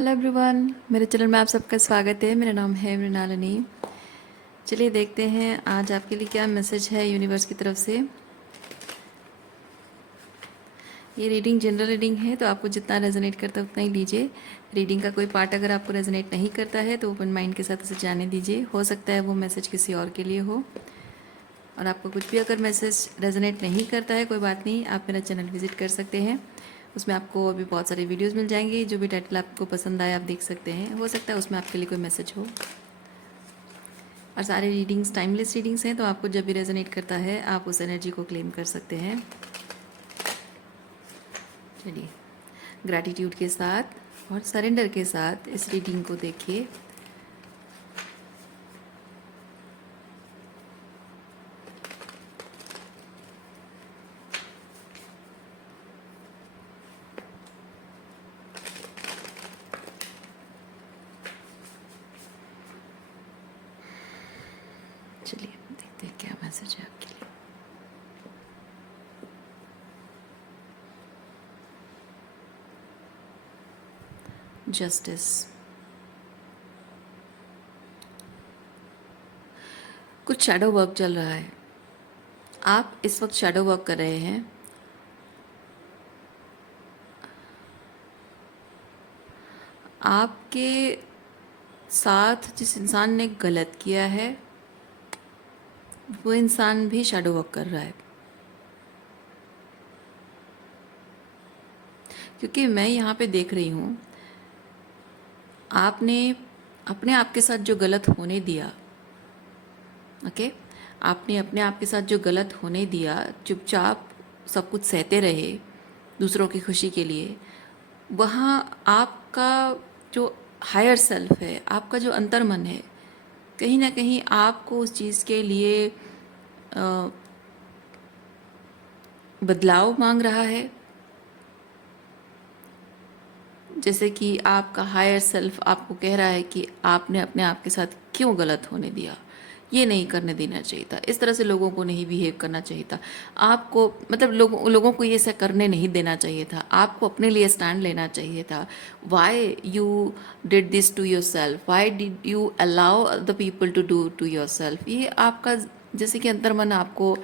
Hello everyone, मेरे channel में आप सबका स्वागत है। मेरा नाम है मृणालिनी। चलिए देखते हैं आज आपके लिए क्या मैसेज है यूनिवर्स की तरफ से। ये रीडिंग जनरल रीडिंग है, तो आपको जितना रेजोनेट करता है उतना ही लीजिए। रीडिंग का कोई पार्ट अगर आपको रेजोनेट नहीं करता है तो ओपन माइंड के साथ उसे जाने दीजिए। हो सकता है वो मैसेज किसी और के लिए हो। और आपको कुछ भी अगर मैसेज रेजोनेट नहीं करता है, कोई बात नहीं, आप मेरा चैनल विजिट कर सकते हैं। उसमें आपको अभी बहुत सारे वीडियोस मिल जाएंगे। जो भी टाइटल आपको पसंद आए आप देख सकते हैं। हो सकता है उसमें आपके लिए कोई मैसेज हो। और सारे रीडिंग्स टाइमलेस रीडिंग्स हैं, तो आपको जब भी रेजोनेट करता है आप उस एनर्जी को क्लेम कर सकते हैं। चलिए, ग्रैटिट्यूड के साथ और सरेंडर के साथ इस रीडिंग को देखिए। चलिए देखते हैं क्या मैसेज है आपके लिए। जस्टिस। कुछ शैडो वर्क चल रहा है। आप इस वक्त शैडो वर्क कर रहे हैं। आपके साथ जिस इंसान ने गलत किया है वो इंसान भी शैडो वर्क कर रहा है। क्योंकि मैं यहाँ पे देख रही हूँ, आपने अपने आप के साथ जो गलत होने दिया, ओके, आपने अपने आप के साथ जो गलत होने दिया, चुपचाप सब कुछ सहते रहे दूसरों की खुशी के लिए, वहाँ आपका जो हायर सेल्फ है, आपका जो अंतर्मन है, कहीं ना कहीं आपको उस चीज़ के लिए बदलाव मांग रहा है। जैसे कि आपका हायर सेल्फ आपको कह रहा है कि आपने अपने आप के साथ क्यों गलत होने दिया, ये नहीं करने देना चाहिए था, इस तरह से लोगों को नहीं बिहेव करना चाहिए था आपको, मतलब लोगों को ये ऐसा करने नहीं देना चाहिए था, आपको अपने लिए स्टैंड लेना चाहिए था। Why you did this to yourself, why did you allow the people to do to yourself. ये आपका जैसे कि अंतर्मन आपको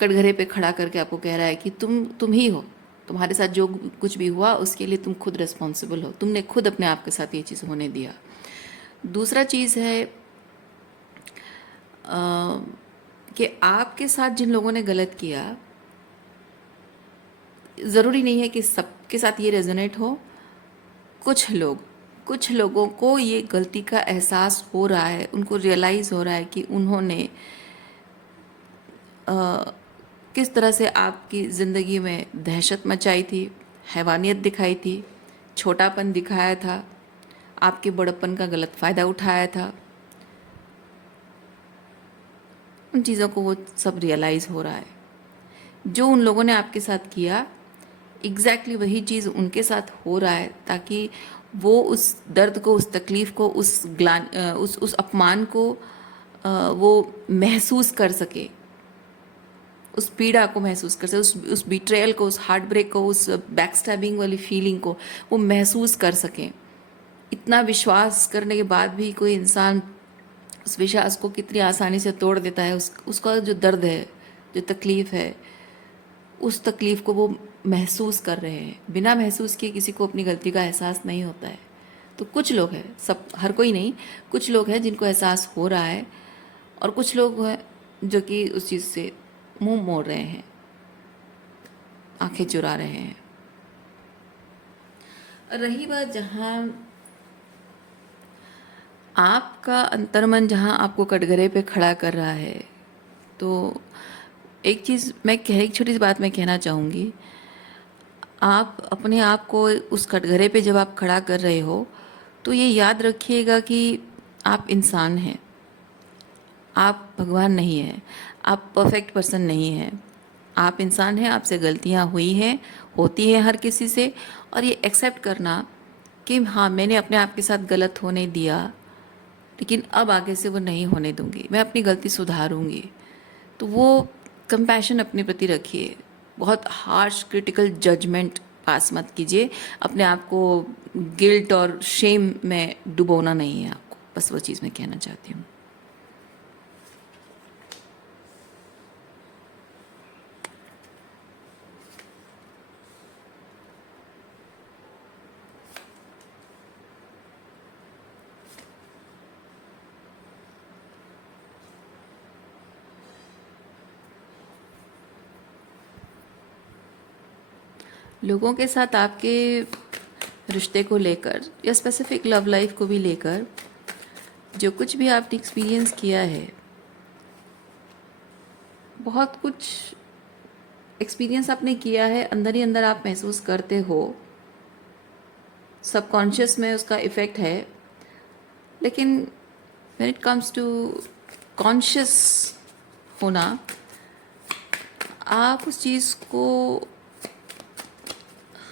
कटघरे पे खड़ा करके आपको कह रहा है कि तुम ही हो, तुम्हारे साथ जो कुछ भी हुआ उसके लिए तुम खुद रिस्पॉन्सिबल हो, तुमने खुद अपने आप के साथ ये चीज़ होने दिया। दूसरा चीज़ है कि आपके साथ जिन लोगों ने गलत किया, ज़रूरी नहीं है कि सबके साथ ये रेजोनेट हो। कुछ लोगों को ये गलती का एहसास हो रहा है, उनको रियलाइज़ हो रहा है कि उन्होंने किस तरह से आपकी ज़िंदगी में दहशत मचाई थी, हैवानियत दिखाई थी, छोटापन दिखाया था, आपके बड़प्पन का गलत फ़ायदा उठाया था। उन चीज़ों को वो सब रियलाइज़ हो रहा है। जो उन लोगों ने आपके साथ किया, एग्जैक्टली वही चीज़ उनके साथ हो रहा है, ताकि वो उस दर्द को, उस तकलीफ़ को, उस अपमान को वो महसूस कर सके, उस पीड़ा को महसूस कर सके, उस बिट्रेयल को, उस हार्ट ब्रेक को, उस बैक स्टैबिंग वाली फीलिंग को वो महसूस कर सकें। इतना विश्वास करने के बाद भी कोई इंसान उस विश्वास को कितनी आसानी से तोड़ देता है। उसका जो दर्द है, जो तकलीफ़ है, उस तकलीफ़ को वो महसूस कर रहे हैं। बिना महसूस किए किसी को अपनी गलती का एहसास नहीं होता है। तो कुछ लोग हैं, सब हर कोई नहीं, कुछ लोग हैं जिनको एहसास हो रहा है, और कुछ लोग हैं जो कि उस चीज़ से मुंह मोड़ रहे हैं, आंखें चुरा रहे हैं। रही बात जहाँ आपका अंतर्मन जहाँ आपको कटघरे पे खड़ा कर रहा है, तो एक चीज़ एक छोटी सी बात मैं कहना चाहूँगी। आप अपने आप को उस कटघरे पे जब आप खड़ा कर रहे हो, तो ये याद रखिएगा कि आप इंसान हैं, आप भगवान नहीं हैं, आप परफेक्ट पर्सन नहीं हैं। आप इंसान हैं, आपसे गलतियाँ हुई हैं, होती हैं हर किसी से। और ये एक्सेप्ट करना कि हाँ, मैंने अपने आप के साथ गलत होने दिया, लेकिन अब आगे से वो नहीं होने दूंगी, मैं अपनी गलती सुधारूंगी। तो वो कंपैशन अपने प्रति रखिए। बहुत हार्श क्रिटिकल जजमेंट पास मत कीजिए। अपने आप को गिल्ट और शेम में डुबोना नहीं है आपको, बस वो चीज़ मैं कहना चाहती हूँ। लोगों के साथ आपके रिश्ते को लेकर या स्पेसिफिक लव लाइफ को भी लेकर जो कुछ भी आपने एक्सपीरियंस किया है, बहुत कुछ एक्सपीरियंस आपने किया है, अंदर ही अंदर आप महसूस करते हो, सबकॉन्शियस में उसका इफ़ेक्ट है। लेकिन when it comes to conscious होना, आप उस चीज़ को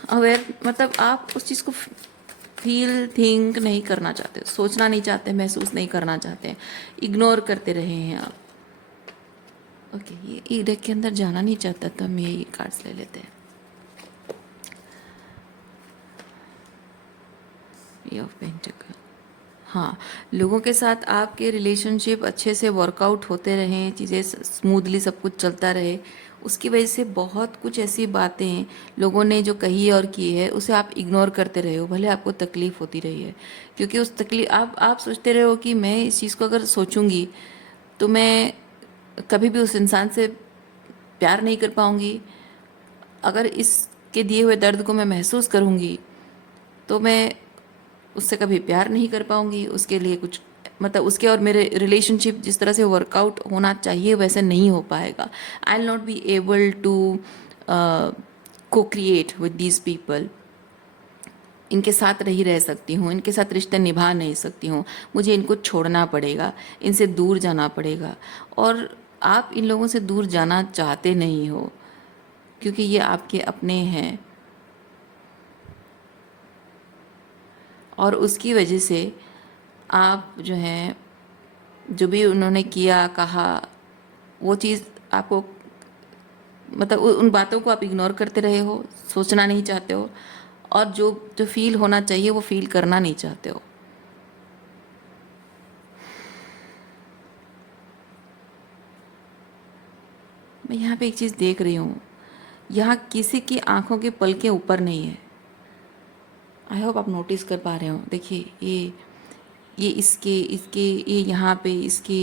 अवेयर, मतलब आप उस चीज़ को फील थिंक नहीं करना चाहते, सोचना नहीं चाहते, महसूस नहीं करना चाहते, इग्नोर करते रहे हैं आप। ओके, ये डेक के अंदर जाना नहीं चाहता तो हम ये कार्ड्स ले लेते हैं। ये ऑफ पेंटिकल। हाँ, लोगों के साथ आपके रिलेशनशिप अच्छे से वर्कआउट होते रहें, चीज़ें स्मूथली सब कुछ चलता रहे, उसकी वजह से बहुत कुछ ऐसी बातें लोगों ने जो कही और की है उसे आप इग्नोर करते रहे हो, भले आपको तकलीफ़ होती रही है। क्योंकि उस तकलीफ आप सोचते रहे हो कि मैं इस चीज़ को अगर सोचूंगी तो मैं कभी भी उस इंसान से प्यार नहीं कर पाऊंगी, अगर इसके दिए हुए दर्द को मैं महसूस करूंगी तो मैं उससे कभी प्यार नहीं कर पाऊंगी, उसके लिए कुछ, मतलब उसके और मेरे रिलेशनशिप जिस तरह से वर्कआउट होना चाहिए वैसे नहीं हो पाएगा। I will not be able to cocreate with these people. इनके साथ नहीं रह सकती हूँ, इनके साथ रिश्ते निभा नहीं सकती हूँ, मुझे इनको छोड़ना पड़ेगा, इनसे दूर जाना पड़ेगा। और आप इन लोगों से दूर जाना चाहते नहीं हो क्योंकि ये आपके अपने हैं, और उसकी वजह से आप जो हैं, जो भी उन्होंने किया कहा वो चीज़ आपको, मतलब उन बातों को आप इग्नोर करते रहे हो, सोचना नहीं चाहते हो, और जो जो फील होना चाहिए वो फील करना नहीं चाहते हो। मैं यहाँ पे एक चीज़ देख रही हूँ, यहाँ किसी की आंखों के पलके ऊपर नहीं है। आई होप आप नोटिस कर पा रहे हो। देखिए ये इसके इसके ये यहाँ पे इसके,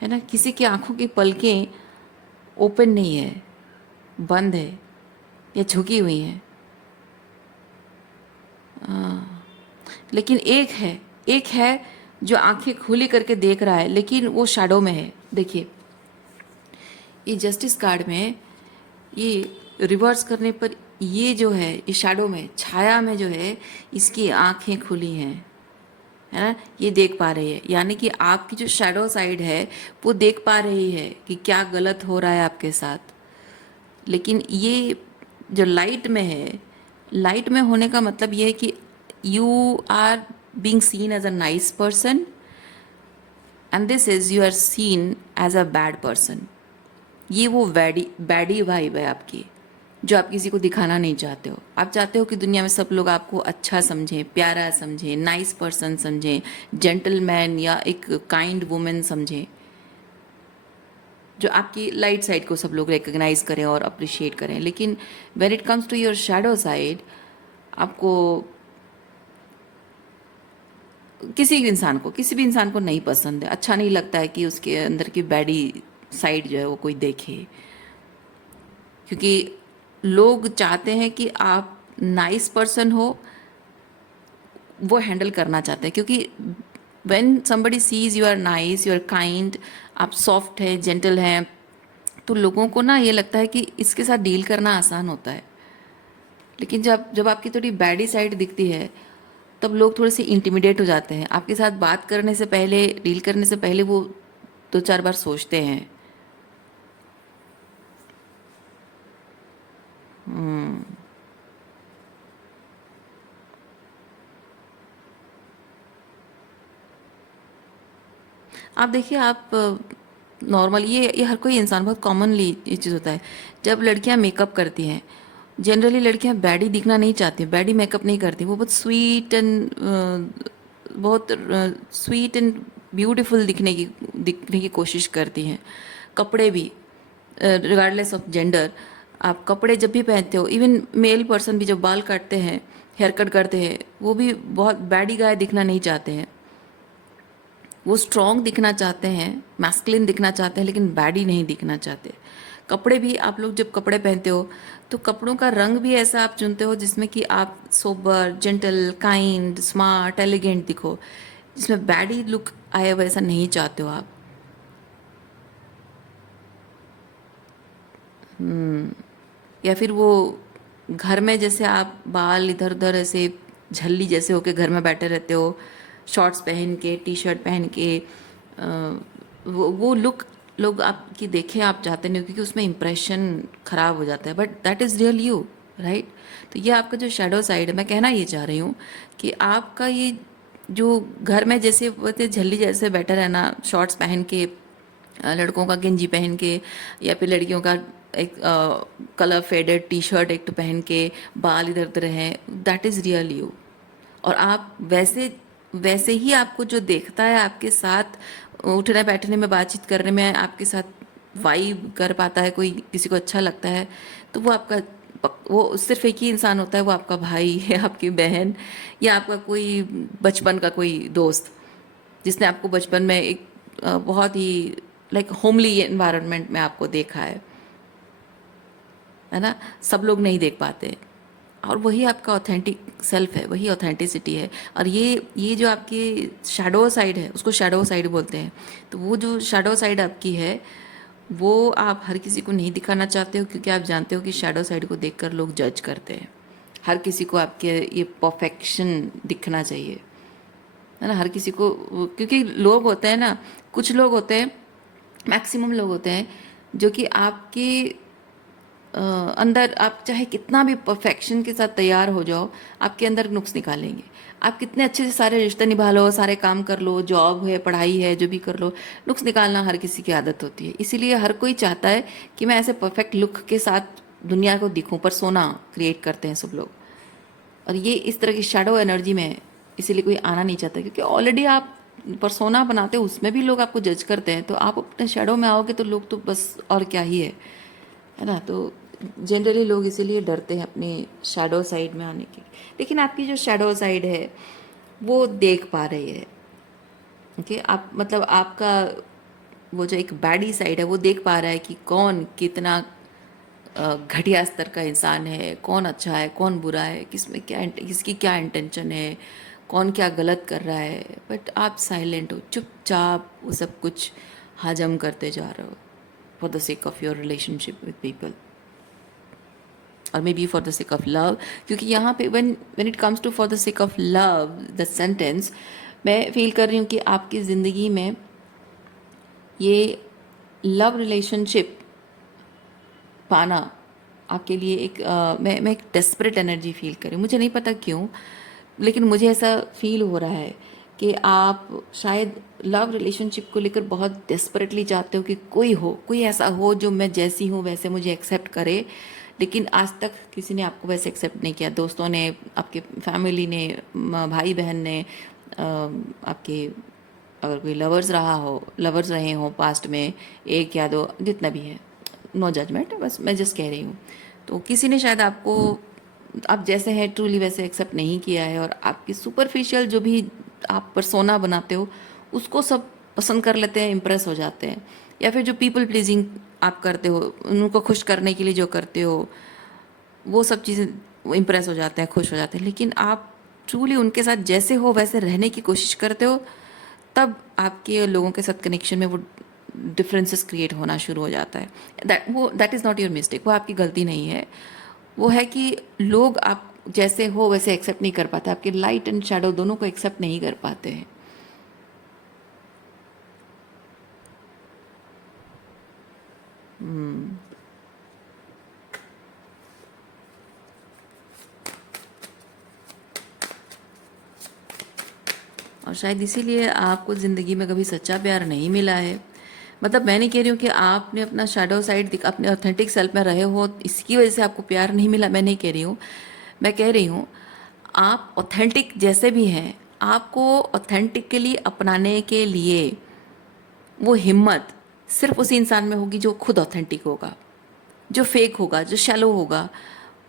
है ना, किसी की आंखों की पलकें ओपन नहीं है, बंद है या झुकी हुई हैं। लेकिन एक है जो आंखें खुली करके देख रहा है, लेकिन वो शैडो में है। देखिए ये जस्टिस कार्ड में ये रिवर्स करने पर ये जो है, ये शैडो में, छाया में जो है, इसकी आंखें खुली हैं, है ना, ये देख पा रही है। यानी कि आपकी जो शैडो साइड है वो देख पा रही है कि क्या गलत हो रहा है आपके साथ। लेकिन ये जो लाइट में है, लाइट में होने का मतलब ये है कि you are being seen as a nice person and this is you are seen as a bad person. ये वो बैडी वाइब है आपकी, जो आप किसी को दिखाना नहीं चाहते हो। आप चाहते हो कि दुनिया में सब लोग आपको अच्छा समझें, प्यारा समझें, नाइस पर्सन समझें, जेंटलमैन या एक काइंड वुमेन समझें, जो आपकी लाइट साइड को सब लोग रिकग्नाइज करें और अप्रिशिएट करें। लेकिन when it comes to your shadow side, आपको किसी भी इंसान को नहीं पसंद है, अच्छा नहीं लगता है कि उसके अंदर की बैडी साइड जो है वो कोई देखे। क्योंकि लोग चाहते हैं कि आप नाइस पर्सन हो, वो हैंडल करना चाहते हैं। क्योंकि when somebody sees you are nice, you are kind, आप सॉफ्ट है, जेंटल हैं, तो लोगों को ना ये लगता है कि इसके साथ डील करना आसान होता है। लेकिन जब जब आपकी थोड़ी बैडी साइड दिखती है तब लोग थोड़े से इंटिमिडेट हो जाते हैं। आपके साथ बात करने से पहले, डील करने से पहले वो दो चार बार सोचते हैं। आप देखिए, आप नॉर्मल, ये हर कोई इंसान, बहुत कॉमनली ये चीज़ होता है। जब लड़कियां मेकअप करती हैं, जनरली लड़कियां बैडी दिखना नहीं चाहती, बैडी मेकअप नहीं करती, वो बहुत स्वीट एंड बहुत स्वीट एंड ब्यूटीफुल दिखने की कोशिश करती हैं। कपड़े भी, रिगार्डलेस ऑफ जेंडर, आप कपड़े जब भी पहनते हो, इवन मेल पर्सन भी जब बाल काटते हैं, हेयर कट करते हैं, वो भी बहुत बैडी गाय दिखना नहीं चाहते हैं। वो स्ट्रॉन्ग दिखना चाहते हैं, मैस्कुलिन दिखना चाहते हैं, लेकिन बैडी नहीं दिखना चाहते। कपड़े भी, आप लोग जब कपड़े पहनते हो तो कपड़ों का रंग भी ऐसा आप चुनते हो जिसमें कि आप sober, gentle, kind, smart, elegant दिखो, जिसमें बैडी लुक आए वैसा नहीं चाहते हो आप। या फिर वो घर में जैसे आप बाल इधर उधर ऐसे झल्ली जैसे होके घर में बैठे रहते हो, शॉर्ट्स पहन के, टी शर्ट पहन के, वो लुक लोग आपकी देखें आप चाहते नहीं हो, क्योंकि उसमें इंप्रेशन खराब हो जाता है। But that is real you, right? तो ये आपका जो शेडो साइड है, मैं कहना ये चाह रही हूँ कि आपका ये जो घर में जैसे बोलते झल्ली जैसे बैठा रहना, शॉर्ट्स पहन के, लड़कों का गंजी पहन के, या फिर लड़कियों का एक कलर फेडेड टी शर्ट एक तो पहन के बाल इधर उधर हैं, दैट इज़ रियल यू। और आप वैसे वैसे ही आपको जो देखता है, आपके साथ उठने बैठने में, बातचीत करने में आपके साथ वाइब कर पाता है, कोई किसी को अच्छा लगता है, तो वो आपका वो सिर्फ एक ही इंसान होता है, वो आपका भाई है, आपकी बहन, या आपका कोई बचपन का कोई दोस्त, जिसने आपको बचपन में एक बहुत ही लाइक होमली एनवायरनमेंट में आपको देखा है ना? सब लोग नहीं देख पाते, और वही आपका ऑथेंटिक सेल्फ है, वही ऑथेंटिसिटी है। और ये जो आपकी शैडो साइड है, उसको शैडो साइड बोलते हैं। तो वो जो शैडो साइड आपकी है, वो आप हर किसी को नहीं दिखाना चाहते हो, क्योंकि आप जानते हो कि शैडो साइड को देखकर लोग जज करते हैं। हर किसी को आपके ये परफेक्शन दिखना चाहिए, है ना? हर किसी को, क्योंकि लोग होते हैं ना, कुछ लोग होते हैं, मैक्सिमम लोग होते हैं जो कि आपके अंदर, आप चाहे कितना भी परफेक्शन के साथ तैयार हो जाओ, आपके अंदर नुक्स निकालेंगे। आप कितने अच्छे से सारे रिश्ते निभा लो, सारे काम कर लो, जॉब है, पढ़ाई है, जो भी कर लो, नुक्स निकालना हर किसी की आदत होती है। इसीलिए हर कोई चाहता है कि मैं ऐसे परफेक्ट लुक के साथ दुनिया को दिखूं, पर सोना क्रिएट करते हैं सब लोग। और ये इस तरह की शैडो एनर्जी में इसीलिए कोई आना नहीं चाहता, क्योंकि ऑलरेडी आप परसोना बनाते हो, उसमें भी लोग आपको जज करते हैं, तो आप अपने शैडो में आओगे तो लोग तो बस और क्या ही है ना? तो जनरली लोग इसीलिए डरते हैं अपने शैडो साइड में आने के। लेकिन आपकी जो शैडो साइड है वो देख पा रही है, ओके? आप मतलब आपका वो जो एक बैडी साइड है वो देख पा रहा है कि कौन कितना घटिया स्तर का इंसान है, कौन अच्छा है, कौन बुरा है, किसमें क्या किसकी क्या इंटेंशन है, कौन क्या गलत कर रहा है। बट आप साइलेंट हो, चुपचाप वो सब कुछ हजम करते जा रहे हो for the sake of your relationship with people, और maybe for the sake of love. क्योंकि यहाँ पे when it comes to for the sake of love, the sentence, मैं फील कर रही हूँ कि आपकी ज़िंदगी में ये लव रिलेशनशिप पाना आपके लिए एक मैं एक डेस्परेट एनर्जी फील कर रही हूँ। मुझे नहीं पता क्यों, लेकिन मुझे ऐसा फील हो रहा है कि आप शायद लव रिलेशनशिप को लेकर बहुत डेस्परेटली चाहते हो कि कोई ऐसा हो जो मैं जैसी हूँ वैसे मुझे एक्सेप्ट करे, लेकिन आज तक किसी ने आपको वैसे एक्सेप्ट नहीं किया। दोस्तों ने, आपके फैमिली ने, भाई बहन ने, आपके अगर कोई लवर्स रहे हो पास्ट में, एक या दो, जितना भी है, नो जजमेंट, बस मैं जस्ट कह रही हूँ। तो किसी ने शायद आपको आप जैसे हैं ट्रूली वैसे एक्सेप्ट नहीं किया है, और आपकी सुपरफिशियल जो भी आप परसोना बनाते हो उसको सब पसंद कर लेते हैं, इम्प्रेस हो जाते हैं। या फिर जो पीपल प्लीजिंग आप करते हो, उनको खुश करने के लिए जो करते हो, वो सब चीज़ें वो इम्प्रेस हो जाते हैं, खुश हो जाते हैं। लेकिन आप ट्रूली उनके साथ जैसे हो वैसे रहने की कोशिश करते हो, तब आपके लोगों के साथ कनेक्शन में वो डिफरेंसेस क्रिएट होना शुरू हो जाता है। That is not your mistake, वो आपकी गलती नहीं है। वो है कि लोग आप जैसे हो वैसे एक्सेप्ट नहीं कर पाते, आपके लाइट एंड शैडो दोनों को एक्सेप्ट नहीं कर पाते हैं। और शायद इसीलिए आपको ज़िंदगी में कभी सच्चा प्यार नहीं मिला है। मतलब मैं नहीं कह रही हूँ कि आपने अपना शैडो साइड अपने ऑथेंटिक सेल्फ में रहे हो इसकी वजह से आपको प्यार नहीं मिला, मैं नहीं कह रही हूँ। मैं कह रही हूँ आप ऑथेंटिक जैसे भी हैं, आपको ऑथेंटिकली अपनाने के लिए वो हिम्मत सिर्फ उसी इंसान में होगी जो खुद ऑथेंटिक होगा। जो फेक होगा, जो शैलो होगा,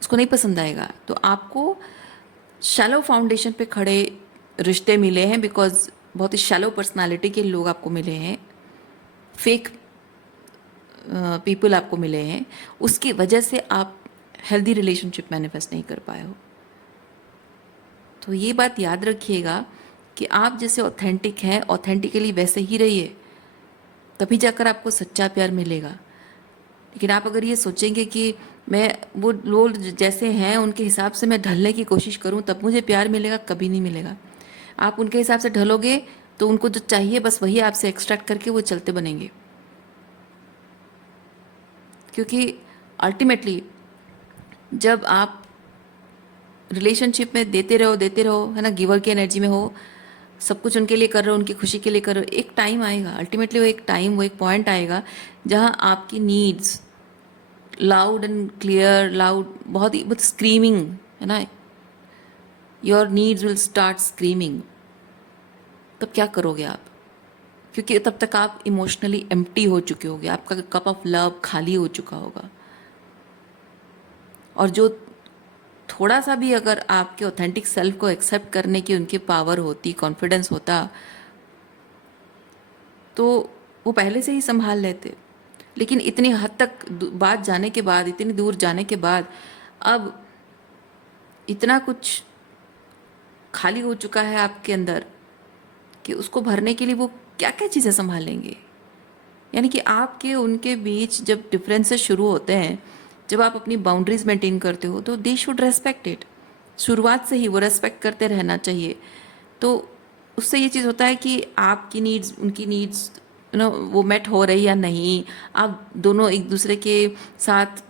उसको नहीं पसंद आएगा। तो आपको शैलो फाउंडेशन पे खड़े रिश्ते मिले हैं बिकॉज बहुत ही शैलो पर्सनालिटी के लोग आपको मिले हैं, फेक पीपल आपको मिले हैं, उसकी वजह से आप हेल्दी रिलेशनशिप मैनिफेस्ट नहीं कर पाए हो। तो ये बात याद रखिएगा कि आप जैसे ऑथेंटिक हैं, ऑथेंटिकली वैसे ही रहिए, तभी जाकर आपको सच्चा प्यार मिलेगा। लेकिन आप अगर ये सोचेंगे कि मैं वो लोग जैसे हैं उनके हिसाब से मैं ढलने की कोशिश करूं तब मुझे प्यार मिलेगा, कभी नहीं मिलेगा। आप उनके हिसाब से ढलोगे तो उनको जो चाहिए बस वही आपसे एक्सट्रैक्ट करके वो चलते बनेंगे। क्योंकि अल्टीमेटली जब आप रिलेशनशिप में देते रहो है ना, गिवर की एनर्जी में हो, सब कुछ उनके लिए कर रहे हो, उनकी खुशी के लिए कर रहे हो, एक टाइम आएगा, अल्टीमेटली वो एक टाइम, वो एक पॉइंट आएगा जहाँ आपकी needs loud and clear, loud बहुत ही बहुत स्क्रीमिंग है ना, your needs will start screaming. तब क्या करोगे आप? क्योंकि तब तक आप इमोशनली एम्प्टी हो चुके होगे, आपका कप ऑफ लव खाली हो चुका होगा। और जो थोड़ा सा भी अगर आपके ऑथेंटिक सेल्फ को एक्सेप्ट करने की उनकी पावर होती, कॉन्फिडेंस होता, तो वो पहले से ही संभाल लेते। लेकिन इतनी हद तक बात जाने के बाद, इतनी दूर जाने के बाद, अब इतना कुछ खाली हो चुका है आपके अंदर कि उसको भरने के लिए वो क्या क्या चीज़ें संभालेंगे। यानी कि आपके उनके बीच जब डिफरेंसेस शुरू होते हैं, जब आप अपनी बाउंड्रीज मेंटेन करते हो, तो दे शुड रेस्पेक्ट इट। शुरुआत से ही वो रेस्पेक्ट करते रहना चाहिए। तो उससे ये चीज़ होता है कि आपकी नीड्स, उनकी नीड्स वो मेट हो रही या नहीं, आप दोनों एक दूसरे के साथ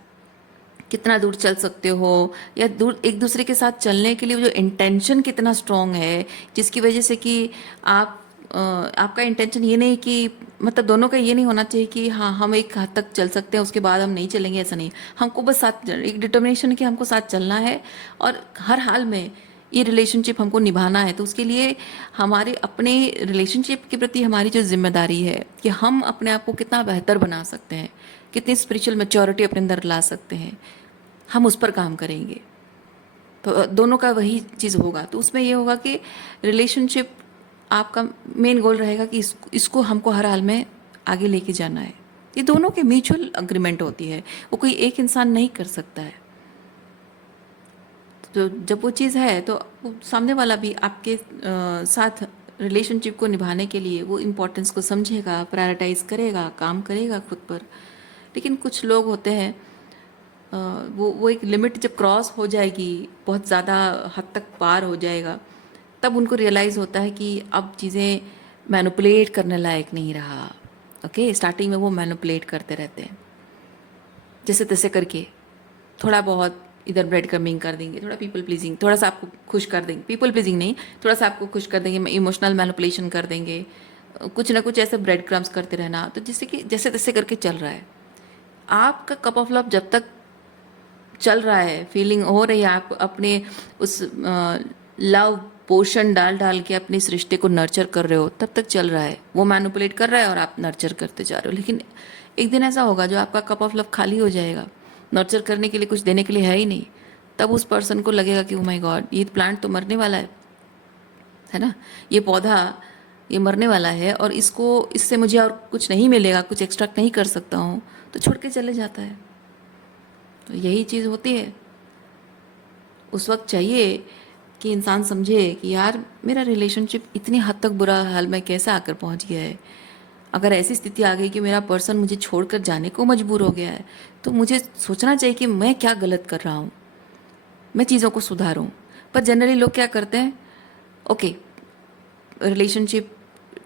कितना दूर चल सकते हो, या दूर एक दूसरे के साथ चलने के लिए जो इंटेंशन कितना स्ट्रांग है, जिसकी वजह से कि आप आपका इंटेंशन ये नहीं कि मतलब दोनों का ये नहीं होना चाहिए कि हाँ हम एक हद तक चल सकते हैं उसके बाद हम नहीं चलेंगे, ऐसा नहीं। हमको बस साथ एक डिटर्मिनेशन है कि हमको साथ चलना है और हर हाल में ये रिलेशनशिप हमको निभाना है। तो उसके लिए हमारे अपने रिलेशनशिप के प्रति हमारी जो जिम्मेदारी है कि हम अपने आप को कितना बेहतर बना सकते हैं, कितनी स्पिरिचुअल मैच्योरिटी अपने अंदर ला सकते हैं, हम उस पर काम करेंगे। तो दोनों का वही चीज़ होगा। तो उसमें ये होगा कि रिलेशनशिप आपका मेन गोल रहेगा कि इसको हमको हर हाल में आगे लेके जाना है। ये दोनों के म्यूचुअल अग्रीमेंट होती है, वो कोई एक इंसान नहीं कर सकता है। तो जब वो चीज़ है तो वो सामने वाला भी आपके साथ रिलेशनशिप को निभाने के लिए वो इम्पोर्टेंस को समझेगा, प्रायोरिटाइज करेगा, काम करेगा खुद पर। लेकिन कुछ लोग होते हैं वो एक लिमिट जब क्रॉस हो जाएगी, बहुत ज़्यादा हद तक पार हो जाएगा, तब उनको रियलाइज़ होता है कि अब चीज़ें मैनिपुलेट करने लायक नहीं रहा। ओके, स्टार्टिंग में वो मैनिपुलेट करते रहते हैं, जैसे तैसे करके थोड़ा बहुत इधर ब्रेड क्रम्बिंग कर देंगे, थोड़ा पीपल प्लीजिंग, थोड़ा सा आपको खुश कर देंगे, पीपल प्लीजिंग नहीं, थोड़ा सा आपको खुश कर देंगे, इमोशनल मैनिपुलेशन कर देंगे, कुछ ना कुछ ऐसे ब्रेड क्रम्स करते रहना। तो जिससे कि जैसे तैसे करके चल रहा है। आपका कप ऑफ लव जब तक चल रहा है, फीलिंग हो रही है, आप अपने उस लव पोषण डाल डाल के अपने इस रिश्ते को नर्चर कर रहे हो, तब तक चल रहा है। वो मैनिपुलेट कर रहा है और आप नर्चर करते जा रहे हो। लेकिन एक दिन ऐसा होगा जो आपका कप ऑफ लव खाली हो जाएगा, नर्चर करने के लिए कुछ देने के लिए है ही नहीं। तब उस पर्सन को लगेगा कि ओ माय गॉड, ये प्लांट तो मरने वाला है ना, ये पौधा ये मरने वाला है और इससे मुझे और कुछ नहीं मिलेगा, कुछ एक्सट्रैक्ट नहीं कर सकता हूँ, तो छोड़ के चले जाता है। तो यही चीज़ होती है। उस वक्त चाहिए कि इंसान समझे कि यार मेरा रिलेशनशिप इतनी हद तक बुरा हाल में कैसे आकर पहुंच गया है। अगर ऐसी स्थिति आ गई कि मेरा पर्सन मुझे छोड़कर जाने को मजबूर हो गया है, तो मुझे सोचना चाहिए कि मैं क्या गलत कर रहा हूँ, मैं चीज़ों को सुधारूँ। पर जनरली लोग क्या करते हैं, ओके रिलेशनशिप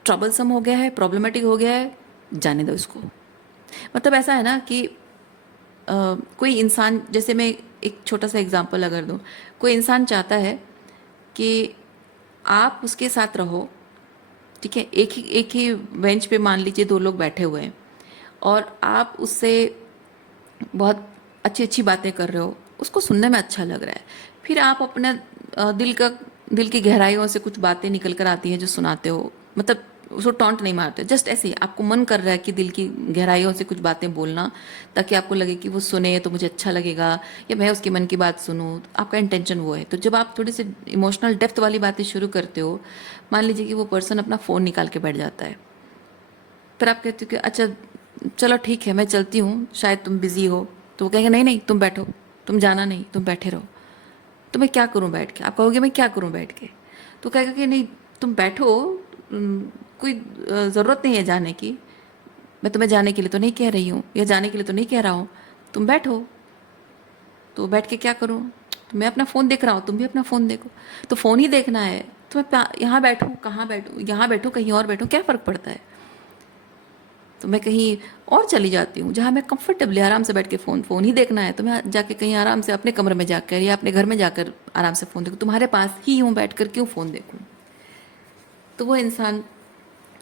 ट्रबलसम हो गया है, प्रॉब्लमेटिक हो गया है, जाने दो इसको। मतलब ऐसा है ना कि कोई इंसान, जैसे मैं एक छोटा सा एग्जांपल अगर दूँ, कोई इंसान चाहता है कि आप उसके साथ रहो, ठीक है, एक ही बेंच पे मान लीजिए दो लोग बैठे हुए हैं, और आप उससे बहुत अच्छी अच्छी बातें कर रहे हो, उसको सुनने में अच्छा लग रहा है, फिर आप अपने दिल की गहराइयों से कुछ बातें निकल कर आती हैं जो सुनाते हो, मतलब उसको टॉन्ट नहीं मारते, जस्ट ऐसे ही आपको मन कर रहा है कि दिल की गहराइयों से कुछ बातें बोलना, ताकि आपको लगे कि वो सुने तो मुझे अच्छा लगेगा, या मैं उसके मन की बात सुनूं, आपका इंटेंशन वो है। तो जब आप थोड़ी सी इमोशनल डेप्थ वाली बातें शुरू करते हो, मान लीजिए कि वो पर्सन अपना फ़ोन निकाल के बैठ जाता है, फिर आप कहते हो कि अच्छा चलो ठीक है मैं चलती हूँ, शायद तुम बिज़ी हो, तो वो कहेगा नहीं नहीं तुम बैठो, तुम जाना नहीं, तुम बैठे रहो। तो मैं क्या करूं बैठ के? आप कहोगे मैं क्या करूं बैठ के? तो कहेगा कि नहीं तुम बैठो, कोई ज़रूरत नहीं है जाने की, मैं तुम्हें जाने के लिए तो नहीं कह रही हूँ, या जाने के लिए तो नहीं कह रहा हूँ, तुम बैठो। तो बैठ के क्या करूँ? तो मैं अपना फ़ोन देख रहा हूँ, तुम भी अपना फ़ोन देखो। तो फ़ोन ही देखना है तो मैं यहाँ बैठूँ, कहाँ बैठूँ, यहाँ बैठूँ कहीं और बैठूँ, क्या फ़र्क पड़ता है? तो मैं कहीं और चली जाती हूँ जहाँ मैं कंफर्टेबली आराम से बैठ के फ़ोन ही देखना है, तो मैं जाके कहीं आराम से अपने कमरे में जाकर या अपने घर में जाकर आराम से फ़ोन देखूँ, तुम्हारे पास ही हूँ बैठ कर क्यों फ़ोन देखूँ? तो वो इंसान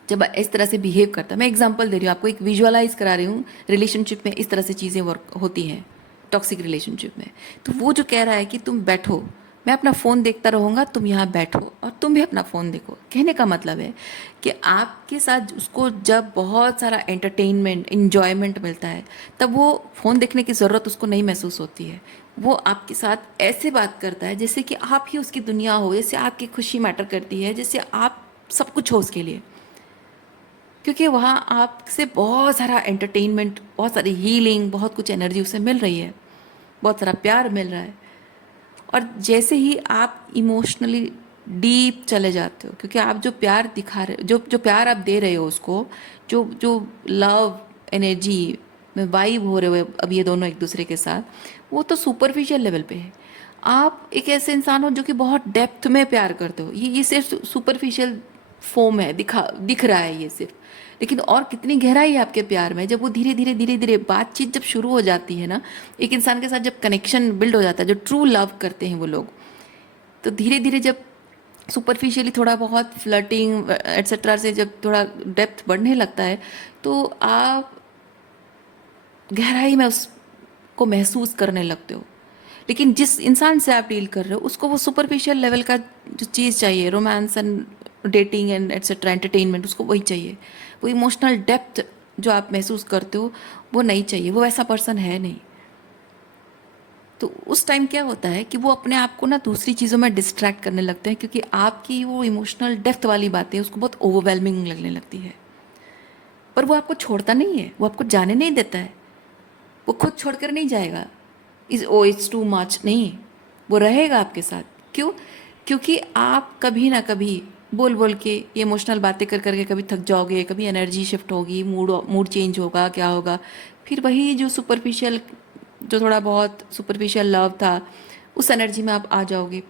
जब इस तरह से बिहेव करता है, मैं एग्जांपल दे रही हूँ आपको, एक विजुअलाइज करा रही हूँ, रिलेशनशिप में इस तरह से चीज़ें वर्क होती हैं, टॉक्सिक रिलेशनशिप में। तो वो जो कह रहा है कि तुम बैठो, मैं अपना फ़ोन देखता रहूँगा, तुम यहाँ बैठो और तुम भी अपना फ़ोन देखो, कहने का मतलब है कि आपके साथ उसको जब बहुत सारा एंटरटेनमेंट इन्जॉयमेंट मिलता है, तब वो फ़ोन देखने की ज़रूरत उसको नहीं महसूस होती है। वो आपके साथ ऐसे बात करता है जैसे कि आप ही उसकी दुनिया हो, जैसे आपकी खुशी मैटर करती है, जैसे आप सब कुछ हो उसके लिए, क्योंकि वहाँ आपसे बहुत सारा एंटरटेनमेंट, बहुत सारी हीलिंग, बहुत कुछ एनर्जी उसे मिल रही है, बहुत सारा प्यार मिल रहा है। और जैसे ही आप इमोशनली डीप चले जाते हो, क्योंकि आप जो प्यार दिखा रहे हो, जो जो प्यार आप दे रहे हो उसको, जो जो लव एनर्जी में वाइब हो रहे हो अब ये दोनों एक दूसरे के साथ, वो तो सुपरफिशियल लेवल पे है। आप एक ऐसे इंसान हो जो कि बहुत डेप्थ में प्यार करते हो, ये सिर्फ सुपरफिशियल फॉर्म है, दिख रहा है ये सिर्फ, लेकिन और कितनी गहराई है आपके प्यार में। जब वो धीरे धीरे बातचीत जब शुरू हो जाती है ना, एक इंसान के साथ जब कनेक्शन बिल्ड हो जाता है, जो ट्रू लव करते हैं वो लोग, तो धीरे धीरे जब सुपरफिशियली थोड़ा बहुत फ्लर्टिंग एट्सेट्रा से जब थोड़ा डेप्थ बढ़ने लगता है, तो आप गहराई में उसको महसूस करने लगते हो। लेकिन जिस इंसान से आप डील कर रहे हो उसको वो सुपरफिशियल लेवल का जो चीज़ चाहिए, romance and dating and etcetera entertainment, उसको वही चाहिए। वो इमोशनल डेप्थ जो आप महसूस करते हो वो नहीं चाहिए, वो ऐसा पर्सन है नहीं। तो उस टाइम क्या होता है कि वो अपने आप को ना दूसरी चीज़ों में डिस्ट्रैक्ट करने लगते हैं, क्योंकि आपकी वो इमोशनल डेप्थ वाली बातें उसको बहुत ओवरवेलमिंग लगने लगती है। पर वो आपको छोड़ता नहीं है, वो आपको जाने नहीं देता है, वो खुद छोड़कर नहीं जाएगा, इट्स टू मच नहीं, वो रहेगा आपके साथ। क्यों? क्योंकि आप कभी ना कभी बोल बोल के ये इमोशनल बातें कर करके कभी थक जाओगे, कभी एनर्जी शिफ्ट होगी, मूड मूड चेंज होगा, क्या होगा, फिर वही जो सुपरफिशियल, जो थोड़ा बहुत सुपरफिशियल लव था, उस एनर्जी में आप आ जाओगे,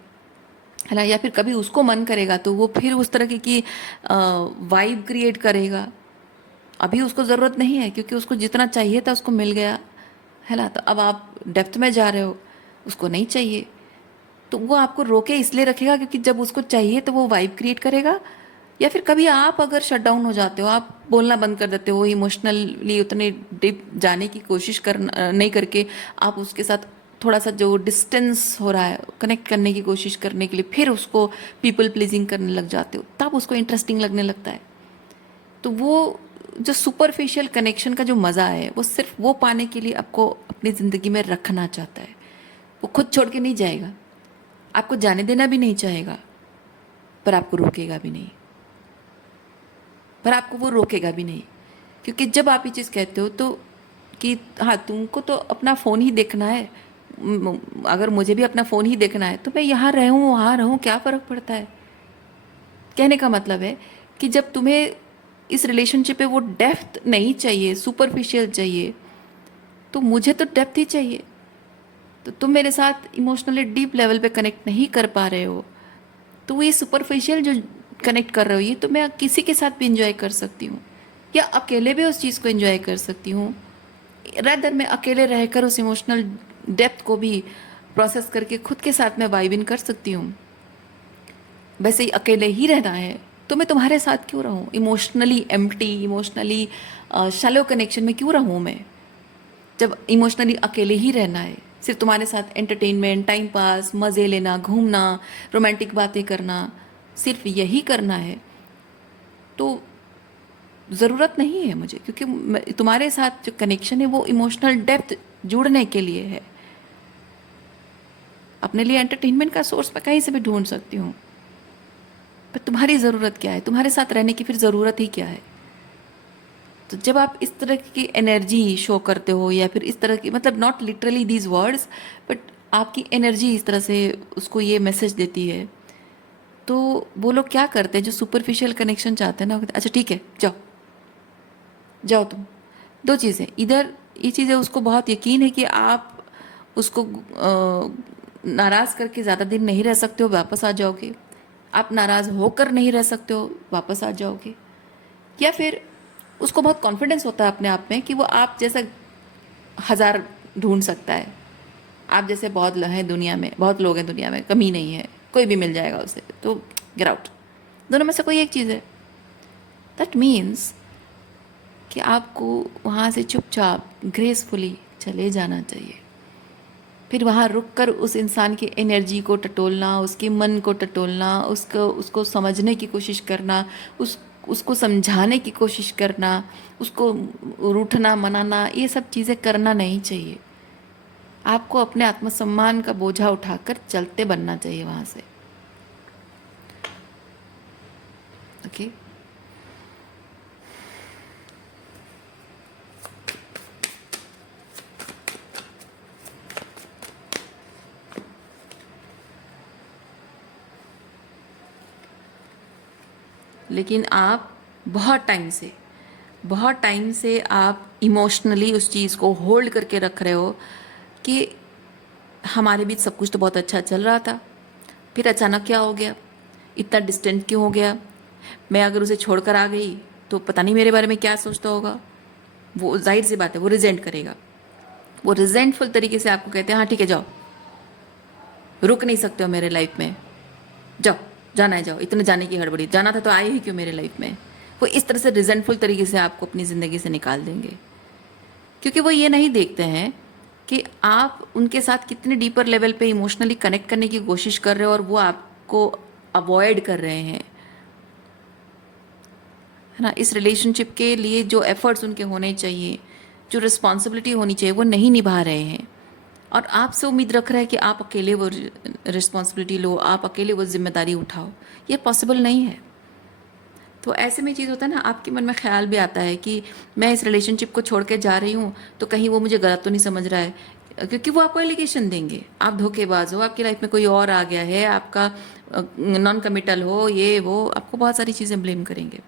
है ना। या फिर कभी उसको मन करेगा तो वो फिर उस तरह की वाइब क्रिएट करेगा। अभी उसको ज़रूरत नहीं है क्योंकि उसको जितना चाहिए था उसको मिल गया, है ना। तो अब आप डेप्थ में जा रहे हो, उसको नहीं चाहिए, तो वो आपको रोके इसलिए रखेगा क्योंकि जब उसको चाहिए तो वो वाइब क्रिएट करेगा। या फिर कभी आप अगर शट डाउन हो जाते हो, आप बोलना बंद कर देते हो, इमोशनली उतने डीप जाने की कोशिश कर नहीं करके आप उसके साथ थोड़ा सा जो डिस्टेंस हो रहा है कनेक्ट करने की कोशिश करने के लिए फिर उसको पीपल प्लीजिंग करने लग जाते हो, तब उसको इंटरेस्टिंग लगने लगता है। तो वो जो सुपरफिशियल कनेक्शन का जो मज़ा है वो सिर्फ वो पाने के लिए आपको अपनी ज़िंदगी में रखना चाहता है। वो खुद छोड़ के नहीं जाएगा, आपको जाने देना भी नहीं चाहेगा, पर आपको रोकेगा भी नहीं, पर आपको वो रोकेगा भी नहीं। क्योंकि जब आप ये चीज़ कहते हो तो कि हाँ तुमको तो अपना फ़ोन ही देखना है, अगर मुझे भी अपना फ़ोन ही देखना है तो मैं यहाँ रहूँ वहाँ रहूँ, क्या फ़र्क पड़ता है? कहने का मतलब है कि जब तुम्हें इस रिलेशनशिप पे वो डेप्थ नहीं चाहिए, सुपरफिशियल चाहिए, तो मुझे तो डेप्थ ही चाहिए। तो तुम मेरे साथ इमोशनली डीप लेवल पे कनेक्ट नहीं कर पा रहे हो, तो ये सुपरफिशियल जो कनेक्ट कर रहे हो ये तो मैं किसी के साथ भी इंजॉय कर सकती हूँ, या अकेले भी उस चीज़ को इंजॉय कर सकती हूँ। रैदर मैं अकेले रहकर उस इमोशनल डेप्थ को भी प्रोसेस करके खुद के साथ मैं वाइब इन कर सकती हूँ। वैसे ही अकेले ही रहना है तो मैं तुम्हारे साथ क्यों रहूं? Emotionally empty, emotionally shallow connection में क्यों रहूं मैं, जब इमोशनली अकेले ही रहना है? सिर्फ तुम्हारे साथ एंटरटेनमेंट, टाइम पास, मज़े लेना, घूमना, रोमांटिक बातें करना, सिर्फ यही करना है तो ज़रूरत नहीं है मुझे, क्योंकि तुम्हारे साथ जो कनेक्शन है वो इमोशनल डेप्थ जुड़ने के लिए है। अपने लिए एंटरटेनमेंट का सोर्स मैं कहीं से भी ढूंढ सकती हूँ, पर तुम्हारी ज़रूरत क्या है? तुम्हारे साथ रहने की फिर ज़रूरत ही क्या है? तो जब आप इस तरह की एनर्जी शो करते हो, या फिर इस तरह की, मतलब not literally these words, but आपकी एनर्जी इस तरह से उसको ये मैसेज देती है, तो वो लोग क्या करते हैं जो सुपरफिशियल कनेक्शन चाहते हैं ना, वो कहते हैं, अच्छा ठीक है, जाओ जाओ तुम। दो चीज़ें, इधर ये चीज़ है, उसको बहुत यकीन है कि आप उसको नाराज़ करके ज़्यादा दिन नहीं रह सकते हो, वापस आ जाओगे। आप नाराज़ होकर नहीं रह सकते हो, वापस आ जाओगे। या फिर उसको बहुत कॉन्फिडेंस होता है अपने आप में कि वो आप जैसा हज़ार ढूंढ सकता है। आप जैसे बहुत हैं दुनिया में, बहुत लोग हैं दुनिया में, कमी नहीं है, कोई भी मिल जाएगा उसे, तो गेट आउट। दोनों में से कोई एक चीज़ है। दैट मीन्स कि आपको वहाँ से चुपचाप ग्रेसफुली चले जाना चाहिए। फिर वहाँ रुक कर उस इंसान की एनर्जी को टटोलना, उसके मन को टटोलना, उसको उसको समझने की कोशिश करना, उसको समझाने की कोशिश करना, उसको रूठना मनाना, ये सब चीज़ें करना नहीं चाहिए। आपको अपने आत्मसम्मान का बोझा उठाकर चलते बनना चाहिए वहाँ से। ओके। लेकिन आप बहुत टाइम से आप इमोशनली उस चीज़ को होल्ड करके रख रहे हो कि हमारे बीच सब कुछ तो बहुत अच्छा चल रहा था, फिर अचानक क्या हो गया, इतना डिस्टेंट क्यों हो गया, मैं अगर उसे छोड़कर आ गई तो पता नहीं मेरे बारे में क्या सोचता होगा। वो जाहिर सी बात है, वो रिजेंट करेगा। वो रिजेंटफुल तरीके से आपको कहते हैं, हाँ ठीक है जाओ, रुक नहीं सकते हो मेरे लाइफ में, जाओ, जाना है जाओ, इतने जाने की हड़बड़ी, जाना था तो आए ही क्यों मेरे लाइफ में। वो इस तरह से रिजेंटफुल तरीके से आपको अपनी ज़िंदगी से निकाल देंगे, क्योंकि वो ये नहीं देखते हैं कि आप उनके साथ कितने डीपर लेवल पे इमोशनली कनेक्ट करने की कोशिश कर रहे हो, और वो आपको अवॉइड कर रहे हैं, है ना। इस रिलेशनशिप के लिए जो एफर्ट्स उनके होने चाहिए, जो रिस्पॉन्सिबिलिटी होनी चाहिए, वो नहीं निभा रहे हैं, और आपसे उम्मीद रख रहा है कि आप अकेले वो रिस्पॉन्सिबिलिटी लो, आप अकेले वो जिम्मेदारी उठाओ। ये पॉसिबल नहीं है। तो ऐसे में चीज़ होता है ना, आपके मन में ख्याल भी आता है कि मैं इस रिलेशनशिप को छोड़ के जा रही हूँ तो कहीं वो मुझे गलत तो नहीं समझ रहा है, क्योंकि वो आपको एलिगेशन देंगे, आप धोखेबाज हो, आपकी लाइफ में कोई और आ गया है, आपका नॉन कमिटल हो, ये वो, आपको बहुत सारी चीज़ें ब्लेम करेंगे।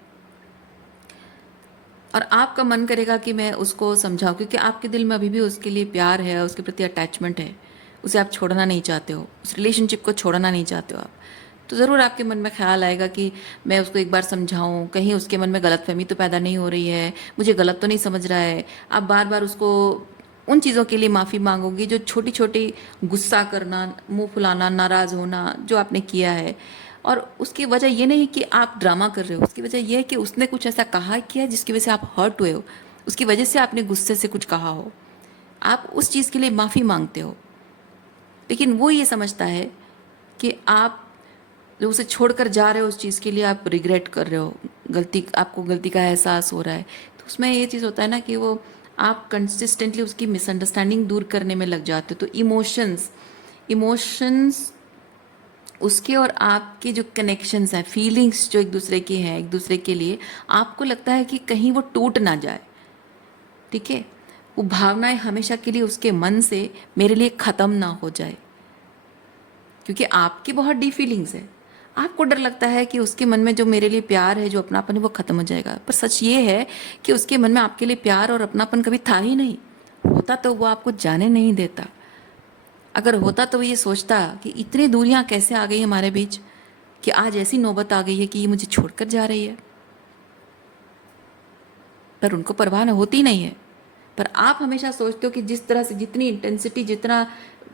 और आपका मन करेगा कि मैं उसको समझाऊं, क्योंकि आपके दिल में अभी भी उसके लिए प्यार है, उसके प्रति अटैचमेंट है, उसे आप छोड़ना नहीं चाहते हो, उस रिलेशनशिप को छोड़ना नहीं चाहते हो आप। तो ज़रूर आपके मन में ख्याल आएगा कि मैं उसको एक बार समझाऊं, कहीं उसके मन में गलतफहमी तो पैदा नहीं हो रही है, मुझे गलत तो नहीं समझ रहा है। आप बार बार उसको उन चीज़ों के लिए माफ़ी मांगोगी जो छोटी छोटी, गुस्सा करना, मुंह फुलाना, नाराज़ होना जो आपने किया है। और उसकी वजह ये नहीं कि आप ड्रामा कर रहे हो, उसकी वजह यह है कि उसने कुछ ऐसा कहा किया जिसकी वजह से आप हर्ट हुए हो, उसकी वजह से आपने गुस्से से कुछ कहा हो, आप उस चीज़ के लिए माफ़ी मांगते हो। लेकिन वो ये समझता है कि आप जो उसे छोड़कर जा रहे हो, उस चीज़ के लिए आप रिग्रेट कर रहे हो, गलती, आपको गलती का एहसास हो रहा है। तो उसमें ये चीज़ होता है ना कि वो आप कंसिस्टेंटली उसकी मिसअंडरस्टैंडिंग दूर करने में लग जाते हो। तो इमोशंस इमोशंस उसके और आपके जो कनेक्शंस हैं, फीलिंग्स जो एक दूसरे की हैं, एक दूसरे के लिए, आपको लगता है कि कहीं वो टूट ना जाए, ठीक है। वो भावनाएं हमेशा के लिए उसके मन से मेरे लिए ख़त्म ना हो जाए, क्योंकि आपकी बहुत डीप फीलिंग्स है। आपको डर लगता है कि उसके मन में जो मेरे लिए प्यार है, जो अपनापन है, वो ख़त्म हो जाएगा। पर सच ये है कि उसके मन में आपके लिए प्यार और अपनापन कभी था ही नहीं। होता तो वो आपको जाने नहीं देता। अगर होता तो वो ये सोचता कि इतनी दूरियां कैसे आ गई हमारे बीच, कि आज ऐसी नौबत आ गई है कि ये मुझे छोड़कर जा रही है। पर उनको परवाह होती नहीं है। पर आप हमेशा सोचते हो कि जिस तरह से, जितनी इंटेंसिटी, जितना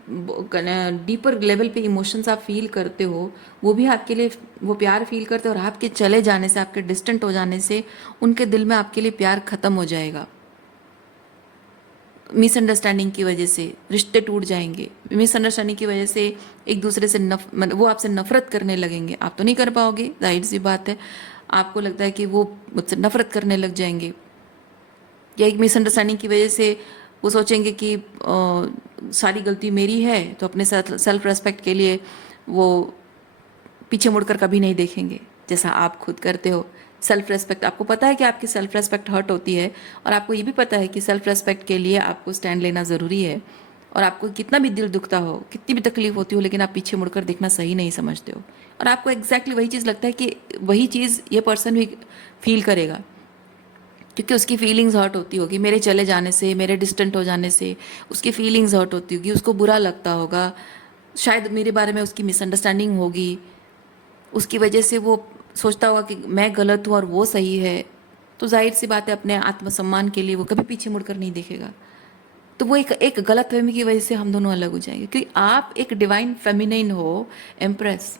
डीपर लेवल पे इमोशंस आप फील करते हो, वो भी आपके लिए वो प्यार फील करते हो, और आपके चले जाने से, आपके डिस्टेंट हो जाने से उनके दिल में आपके लिए प्यार ख़त्म हो जाएगा। मिसअंडरस्टैंडिंग की वजह से रिश्ते टूट जाएंगे, मिसअंडरस्टैंडिंग की वजह से एक दूसरे से वो आपसे नफरत करने लगेंगे। आप तो नहीं कर पाओगे, जाहिर सी बात है। आपको लगता है कि वो मुझसे नफरत करने लग जाएंगे, या एक मिसअंडरस्टैंडिंग की वजह से वो सोचेंगे कि सारी गलती मेरी है, तो अपने सेल्फ रेस्पेक्ट के लिए वो पीछे मुड़कर कभी नहीं देखेंगे, जैसा आप खुद करते हो। सेल्फ रेस्पेक्ट, आपको पता है कि आपकी सेल्फ रेस्पेक्ट हर्ट होती है, और आपको ये भी पता है कि सेल्फ रेस्पेक्ट के लिए आपको स्टैंड लेना ज़रूरी है, और आपको कितना भी दिल दुखता हो, कितनी भी तकलीफ होती हो, लेकिन आप पीछे मुड़कर देखना सही नहीं समझते हो। और आपको एग्जैक्टली वही चीज़ लगता है कि वही चीज़ ये पर्सन भी फील करेगा, क्योंकि उसकी फीलिंग्स हर्ट होती होगी मेरे चले जाने से, मेरे डिस्टेंट हो जाने से। उसकी फीलिंग्स हर्ट होती होगी, उसको बुरा लगता होगा, शायद मेरे बारे में उसकी मिसअंडरस्टैंडिंग होगी, उसकी वजह से वो सोचता होगा कि मैं गलत हूँ और वो सही है। तो जाहिर सी बात है, अपने आत्मसम्मान के लिए वो कभी पीछे मुड़कर नहीं देखेगा। तो वो एक गलत फहमी की वजह से हम दोनों अलग हो जाएंगे, क्योंकि आप एक डिवाइन फेमिनिन हो, एम्प्रेस।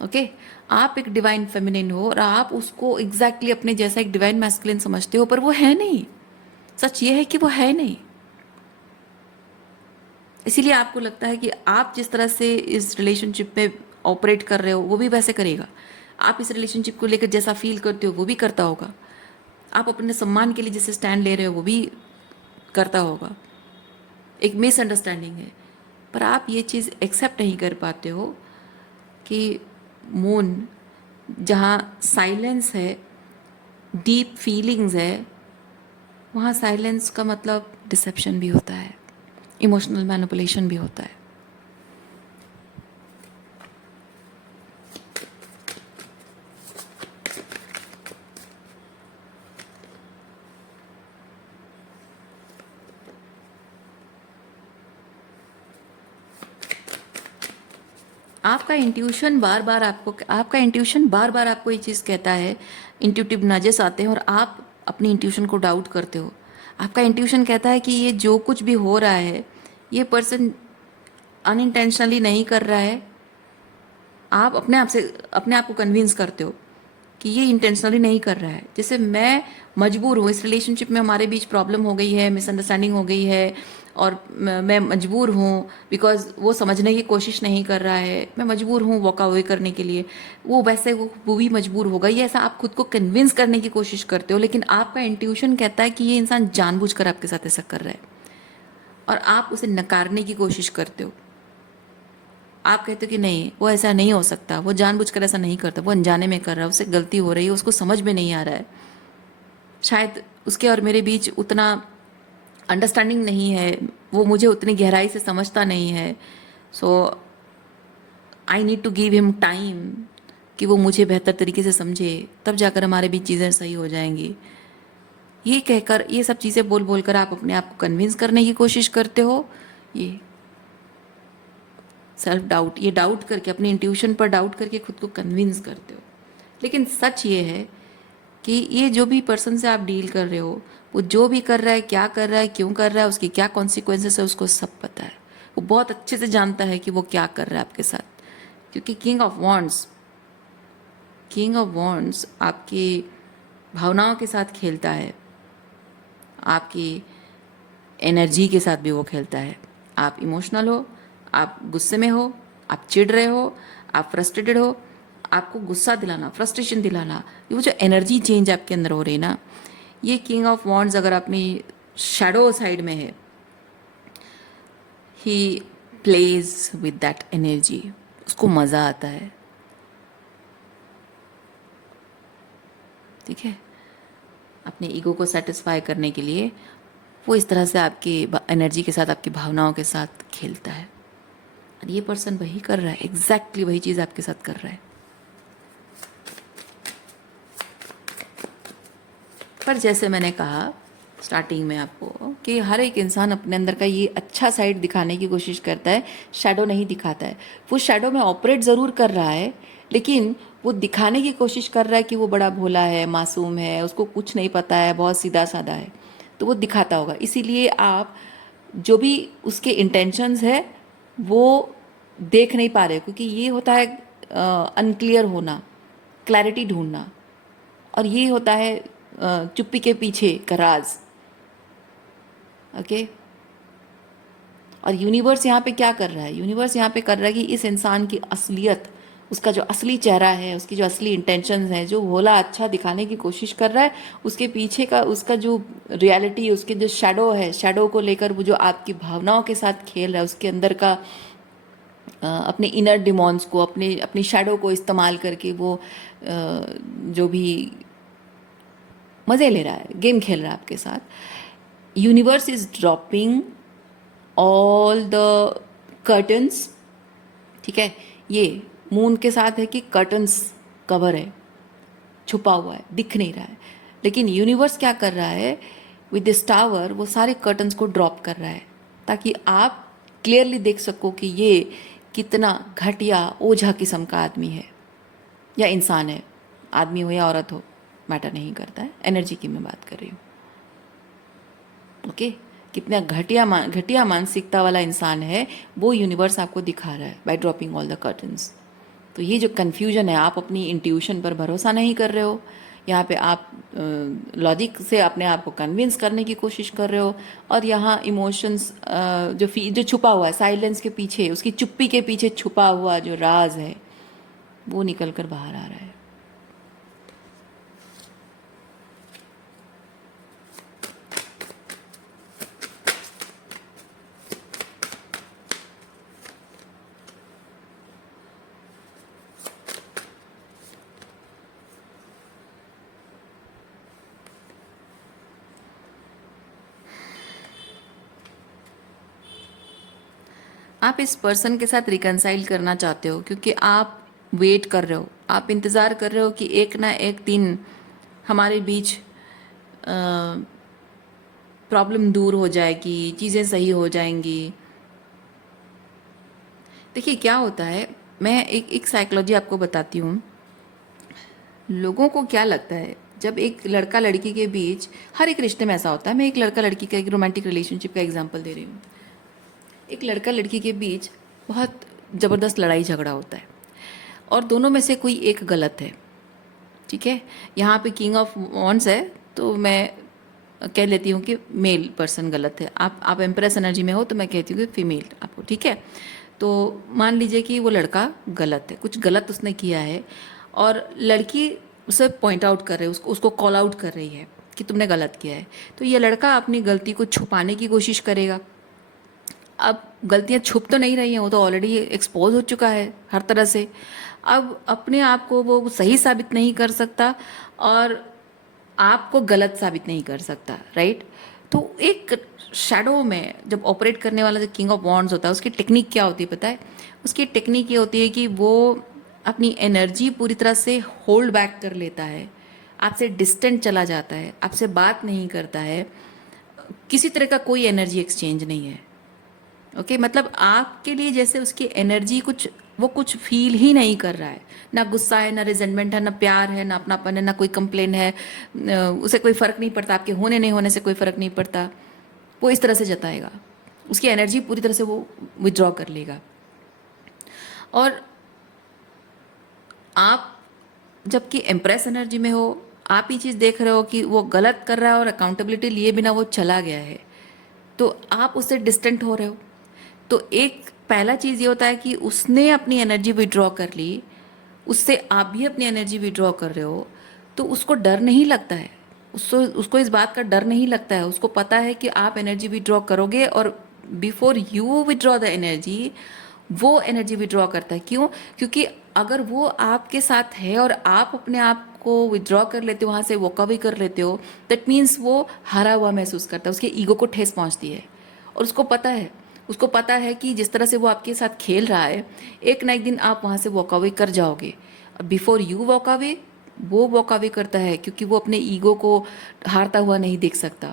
ओके, आप एक डिवाइन फेमिनिन हो, और आप उसको एग्जैक्टली अपने जैसा एक डिवाइन मैस्कुलिन समझते हो, पर वो है नहीं। सच ये है कि वो है नहीं। इसीलिए आपको लगता है कि आप जिस तरह से इस रिलेशनशिप में ऑपरेट कर रहे हो, वो भी वैसे करेगा। आप इस रिलेशनशिप को लेकर जैसा फील करते हो, वो भी करता होगा। आप अपने सम्मान के लिए जैसे स्टैंड ले रहे हो, वो भी करता होगा। एक मिसअंडरस्टैंडिंग है, पर आप ये चीज़ एक्सेप्ट नहीं कर पाते हो कि मून, जहाँ साइलेंस है, डीप फीलिंग्स है, वहाँ साइलेंस का मतलब डिसेप्शन भी होता है, इमोशनल मैनिपुलेशन भी होता है। आपका इंट्यूशन बार बार आपको ये चीज़ कहता है, इंट्यूटिव नजेस आते हैं और आप अपनी इंट्यूशन को डाउट करते हो। आपका इंट्यूशन कहता है कि ये जो कुछ भी हो रहा है, ये पर्सन अनइंटेंशनली नहीं कर रहा है। आप अपने आप को कन्विंस करते हो कि ये इंटेंशनली नहीं कर रहा है। जैसे मैं मजबूर हूँ, इस रिलेशनशिप में हमारे बीच प्रॉब्लम हो गई है, मिसअंडरस्टैंडिंग हो गई है, और मैं मजबूर हूँ बिकॉज वो समझने की कोशिश नहीं कर रहा है। मैं मजबूर हूँ वॉक अवे करने के लिए, वो भी मजबूर होगा। ये ऐसा आप खुद को कन्विंस करने की कोशिश करते हो, लेकिन आपका इंट्यूशन कहता है कि ये इंसान जानबूझकर आपके साथ ऐसा कर रहा है, और आप उसे नकारने की कोशिश करते हो। आप कहते हो कि नहीं, वो ऐसा नहीं हो सकता, वो जानबूझकर ऐसा नहीं करता, वो अनजाने में कर रहा है, उससे गलती हो रही है, उसको समझ में नहीं आ रहा है। शायद उसके और मेरे बीच उतना अंडरस्टैंडिंग नहीं है, वो मुझे उतनी गहराई से समझता नहीं है। So I need to give him time कि वो मुझे बेहतर तरीके से समझे, तब जाकर हमारे बीच चीज़ें सही हो जाएंगी। ये कहकर, ये सब चीज़ें बोल बोल कर आप अपने आप को कन्विंस करने की कोशिश करते हो। ये सेल्फ डाउट, ये डाउट करके, अपने इंट्यूशन पर डाउट करके खुद को कन्विंस करते हो। लेकिन सच ये है कि ये जो भी पर्सन से आप डील कर रहे हो, वो जो भी कर रहा है, क्या कर रहा है, क्यों कर रहा है, उसकी क्या कॉन्सिक्वेंसेस है, उसको सब पता है। वो बहुत अच्छे से जानता है कि वो क्या कर रहा है आपके साथ, क्योंकि किंग ऑफ वॉन्ड्स आपकी भावनाओं के साथ खेलता है, आपकी एनर्जी के साथ भी वो खेलता है। आप इमोशनल हो, आप गुस्से में हो, आप चिढ़ रहे हो, आप फ्रस्ट्रेटेड हो, आपको गुस्सा दिलाना, फ्रस्ट्रेशन दिलाना, ये वो जो एनर्जी चेंज आपके अंदर हो रही है ना, ये किंग ऑफ वॉन्ड्स अगर अपनी शैडो साइड में है, he plays with that energy, उसको मज़ा आता है। ठीक है, अपने ईगो को सेटिस्फाई करने के लिए वो इस तरह से आपकी एनर्जी के साथ, आपकी भावनाओं के साथ खेलता है, और ये पर्सन वही कर रहा है, एग्जैक्टली वही चीज़ आपके साथ कर रहा है। पर जैसे मैंने कहा स्टार्टिंग में आपको कि हर एक इंसान अपने अंदर का ये अच्छा साइड दिखाने की कोशिश करता है, शैडो नहीं दिखाता है। वो शैडो में ऑपरेट ज़रूर कर रहा है, लेकिन वो दिखाने की कोशिश कर रहा है कि वो बड़ा भोला है, मासूम है, उसको कुछ नहीं पता है, बहुत सीधा साधा है, तो वो दिखाता होगा। इसीलिए आप जो भी उसके इंटेंशंस है वो देख नहीं पा रहे, क्योंकि ये होता है अनक्लियर होना, क्लैरिटी ढूंढना, और ये होता है चुप्पी के पीछे का राज। ओके। और यूनिवर्स यहाँ पे क्या कर रहा है? यूनिवर्स यहाँ पे कर रहा है कि इस इंसान की असलियत, उसका जो असली चेहरा है, उसकी जो असली इंटेंशंस हैं, जो भोला अच्छा दिखाने की कोशिश कर रहा है, उसके पीछे का उसका जो रियलिटी, उसके जो शैडो है, शैडो को लेकर वो जो आपकी भावनाओं के साथ खेल रहा है, उसके अंदर का अपने इनर डिमॉन्स को, अपने अपनी शैडो को इस्तेमाल करके वो जो भी मज़े ले रहा है, गेम खेल रहा है आपके साथ। Universe is dropping all the curtains. ठीक है, ये मून के साथ है कि कर्टन्स कवर है, छुपा हुआ है, दिख नहीं रहा है, लेकिन यूनिवर्स क्या कर रहा है विद दिस टावर, वो सारे कर्टन्स को ड्रॉप कर रहा है ताकि आप क्लियरली देख सको कि ये कितना घटिया ओझा किस्म का आदमी है या इंसान है। आदमी हो या औरत हो, मैटर नहीं करता है, एनर्जी की मैं बात कर रही हूँ। ओके, कितना घटिया मानसिकता वाला इंसान है वो यूनिवर्स आपको दिखा रहा है by dropping all the curtains. तो ये जो कन्फ्यूजन है, आप अपनी इंट्यूशन पर भरोसा नहीं कर रहे हो, यहाँ पे आप लॉजिक से अपने आप को कन्विंस करने की कोशिश कर रहे हो, और यहाँ इमोशंस जो छुपा हुआ है साइलेंस के पीछे, उसकी चुप्पी के पीछे छुपा हुआ जो राज है वो निकल कर बाहर आ रहा है। आप इस पर्सन के साथ रिकनसाइल करना चाहते हो क्योंकि आप वेट कर रहे हो, आप इंतज़ार कर रहे हो कि एक ना एक दिन हमारे बीच प्रॉब्लम दूर हो जाएगी, चीज़ें सही हो जाएंगी। देखिए क्या होता है, मैं एक साइकोलॉजी आपको बताती हूँ। लोगों को क्या लगता है, जब एक लड़का लड़की के बीच, हर एक रिश्ते में ऐसा होता है, मैं एक लड़का लड़की का एक रोमांटिक रिलेशनशिप का एग्जांपल दे रही हूँ। एक लड़का लड़की के बीच बहुत ज़बरदस्त लड़ाई झगड़ा होता है और दोनों में से कोई एक गलत है। ठीक है, यहाँ पे किंग ऑफ वॉन्ड्स है, तो मैं कह लेती हूँ कि मेल पर्सन गलत है। आप एम्प्रेस एनर्जी में हो तो मैं कहती हूँ कि फीमेल आपको। ठीक है, तो मान लीजिए कि वो लड़का गलत है, कुछ गलत उसने किया है और लड़की उसे पॉइंट आउट कर रही है, उसको कॉल आउट कर रही है कि तुमने गलत किया है। तो ये लड़का अपनी गलती को छुपाने की कोशिश करेगा। अब गलतियां छुप तो नहीं रही हैं, वो तो ऑलरेडी एक्सपोज हो चुका है हर तरह से। अब अपने आप को वो सही साबित नहीं कर सकता और आपको गलत साबित नहीं कर सकता, राइट। तो एक शैडो में जब ऑपरेट करने वाला जो किंग ऑफ वॉन्ड्स होता है, उसकी टेक्निक क्या होती है पता है? उसकी टेक्निक ये होती है कि वो अपनी एनर्जी पूरी तरह से होल्ड बैक कर लेता है, आपसे डिस्टेंट चला जाता है, आपसे बात नहीं करता है, किसी तरह का कोई एनर्जी एक्सचेंज नहीं है। ओके, मतलब आपके लिए जैसे उसकी एनर्जी वो कुछ फील ही नहीं कर रहा है, ना गुस्सा है, ना रिजेंटमेंट है, ना प्यार है, ना अपनापन है, ना कोई कंप्लेन है, उसे कोई फ़र्क नहीं पड़ता, आपके होने नहीं होने से कोई फ़र्क नहीं पड़ता। वो इस तरह से जताएगा, उसकी एनर्जी पूरी तरह से वो विड्रॉ कर लेगा। और आप जबकि एम्प्रेस एनर्जी में हो, आप ही चीज़ देख रहे हो कि वो गलत कर रहा है और अकाउंटेबिलिटी लिए बिना वो चला गया है, तो आप उससे डिस्टेंट हो रहे हो। तो एक पहला चीज़ ये होता है कि उसने अपनी एनर्जी विड्रॉ कर ली, उससे आप भी अपनी एनर्जी विड्रॉ कर रहे हो, तो उसको डर नहीं लगता है, उसको इस बात का डर नहीं लगता है। उसको पता है कि आप एनर्जी विड्रॉ करोगे और before you withdraw the energy, वो एनर्जी विड्रॉ करता है। क्यों? क्योंकि अगर वो आपके साथ है और आप अपने आप को विड्रॉ कर लेते हो, वहाँ से वॉक अवे कर लेते हो, दैट मीन्स वो हारा हुआ महसूस करता है, उसके ईगो को ठेस पहुँचती है। और उसको पता है कि जिस तरह से वो आपके साथ खेल रहा है, एक ना एक दिन आप वहाँ से वॉक अवे कर जाओगे। बिफोर यू वॉक अवे, वो वॉक अवे करता है क्योंकि वो अपने ईगो को हारता हुआ नहीं देख सकता।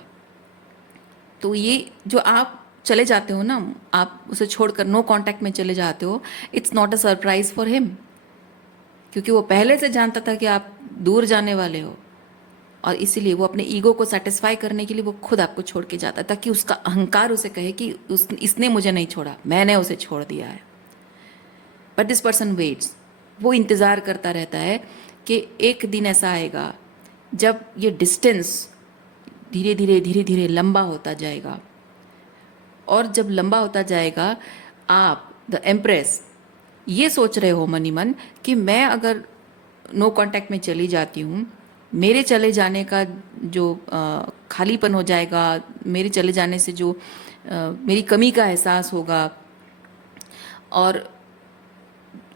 तो ये जो आप चले जाते हो ना, आप उसे छोड़कर नो कांटेक्ट में चले जाते हो, it's not a surprise for him, क्योंकि वो पहले से जानता था कि आप दूर जाने वाले हो। और इसीलिए वो अपने ईगो को सेटिस्फाई करने के लिए वो खुद आपको छोड़ के जाता है, ताकि उसका अहंकार उसे कहे कि इसने मुझे नहीं छोड़ा, मैंने उसे छोड़ दिया है। बट दिस पर्सन वेट्स, वो इंतज़ार करता रहता है कि एक दिन ऐसा आएगा जब ये डिस्टेंस धीरे धीरे लंबा होता जाएगा, और जब लंबा होता जाएगा आप द एम्प्रेस ये सोच रहे हो मनी मन कि मैं अगर नो कांटेक्ट में चली जाती हूँ, मेरे चले जाने का जो खालीपन हो जाएगा, मेरे चले जाने से जो मेरी कमी का एहसास होगा, और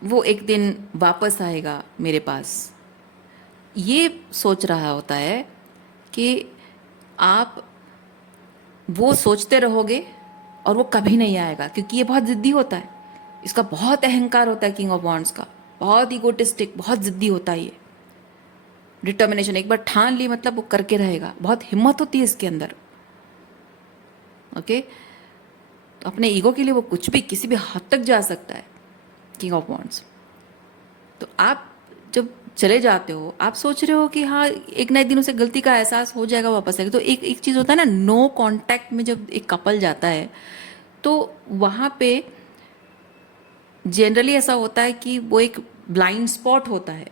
वो एक दिन वापस आएगा मेरे पास, ये सोच रहा होता है कि आप वो सोचते रहोगे और वो कभी नहीं आएगा, क्योंकि ये बहुत ज़िद्दी होता है, इसका बहुत अहंकार होता है, किंग ऑफ वॉन्ड्स का बहुत ईगोटिस्टिक, बहुत ज़िद्दी होता है ये। डिटर्मिनेशन, एक बार ठान ली मतलब वो करके रहेगा, बहुत हिम्मत होती है इसके अंदर। ओके, तो अपने ईगो के लिए वो कुछ भी किसी भी हद तक जा सकता है, किंग ऑफ वॉन्ड्स। तो आप जब चले जाते हो, आप सोच रहे हो कि हाँ एक ना एक दिन उसे गलती का एहसास हो जाएगा, वापस आएगा। तो एक एक चीज़ होता है ना, नो कांटेक्ट में जब एक कपल जाता है तो वहाँ पे जनरली ऐसा होता है कि वो एक ब्लाइंड स्पॉट होता है।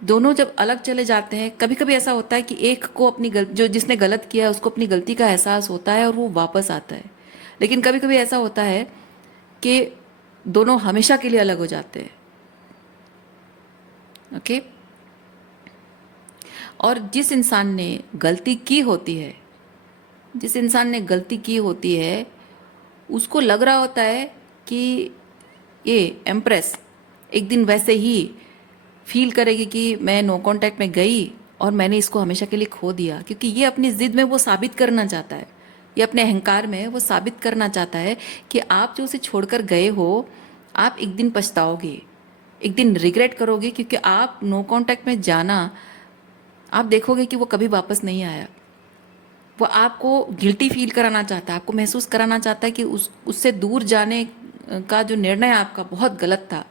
दोनों जब अलग चले जाते हैं, कभी कभी ऐसा होता है कि एक को अपनी जो जिसने गलत किया है उसको अपनी गलती का एहसास होता है और वो वापस आता है, लेकिन कभी कभी ऐसा होता है कि दोनों हमेशा के लिए अलग हो जाते हैं। ओके, और जिस इंसान ने गलती की होती है, जिस इंसान ने गलती की होती है, उसको लग रहा होता है कि ये एम्प्रेस एक दिन वैसे ही फील करेगी कि मैं नो कांटेक्ट में गई और मैंने इसको हमेशा के लिए खो दिया, क्योंकि ये अपनी ज़िद में वो साबित करना चाहता है, ये अपने अहंकार में वो साबित करना चाहता है कि आप जो उसे छोड़कर गए हो, आप एक दिन पछताओगे, एक दिन रिग्रेट करोगे, क्योंकि आप नो कांटेक्ट में जाना, आप देखोगे कि वो कभी वापस नहीं आया। वो आपको गिल्टी फील कराना चाहता है, आपको महसूस कराना चाहता है कि उससे दूर जाने का जो निर्णय आपका बहुत गलत था।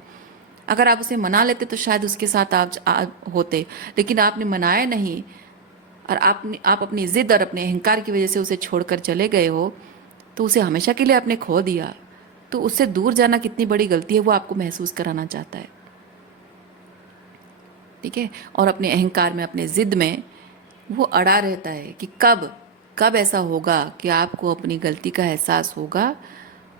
अगर आप उसे मना लेते तो शायद उसके साथ आप होते, लेकिन आपने मनाया नहीं, और आप अपनी ज़िद और अपने अहंकार की वजह से उसे छोड़कर चले गए हो, तो उसे हमेशा के लिए आपने खो दिया। तो उससे दूर जाना कितनी बड़ी गलती है, वो आपको महसूस कराना चाहता है। ठीक है, और अपने अहंकार में, अपने ज़िद में वो अड़ा रहता है कि कब कब ऐसा होगा कि आपको अपनी गलती का एहसास होगा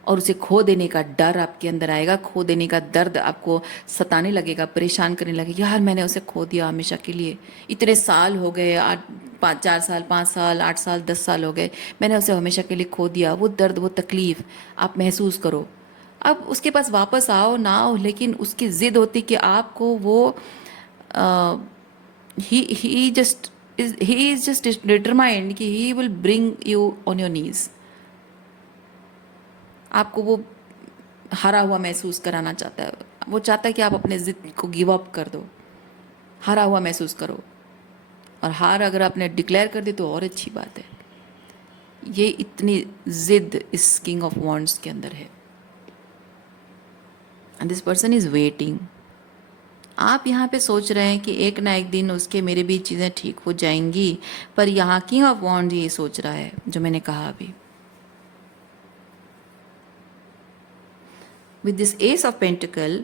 और उसे खो देने का डर आपके अंदर आएगा, खो देने का दर्द आपको सताने लगेगा, परेशान करने लगेगा। यार मैंने उसे खो दिया हमेशा के लिए, इतने साल हो गए, 4 साल 5 साल 8 साल 10 साल हो गए, मैंने उसे हमेशा के लिए खो दिया। वो दर्द, वो तकलीफ़ आप महसूस करो। अब उसके पास वापस आओ ना आओ, लेकिन उसकी ज़िद होती कि आपको वो ही just he is just determined कि he will bring you on your knees। आपको वो हारा हुआ महसूस कराना चाहता है, वो चाहता है कि आप अपने ज़िद को गिव अप कर दो, हारा हुआ महसूस करो। और हार अगर आपने डिक्लेयर कर दी तो और अच्छी बात है। ये इतनी ज़िद इस किंग ऑफ वॉन्ड्स के अंदर है, and this person is waiting. आप यहाँ पे सोच रहे हैं कि एक ना एक दिन उसके मेरे बीच चीज़ें ठीक हो जाएंगी, पर यहाँ किंग ऑफ वॉन्ड्स ये सोच रहा है जो मैंने कहा अभी। With this S of pentacle,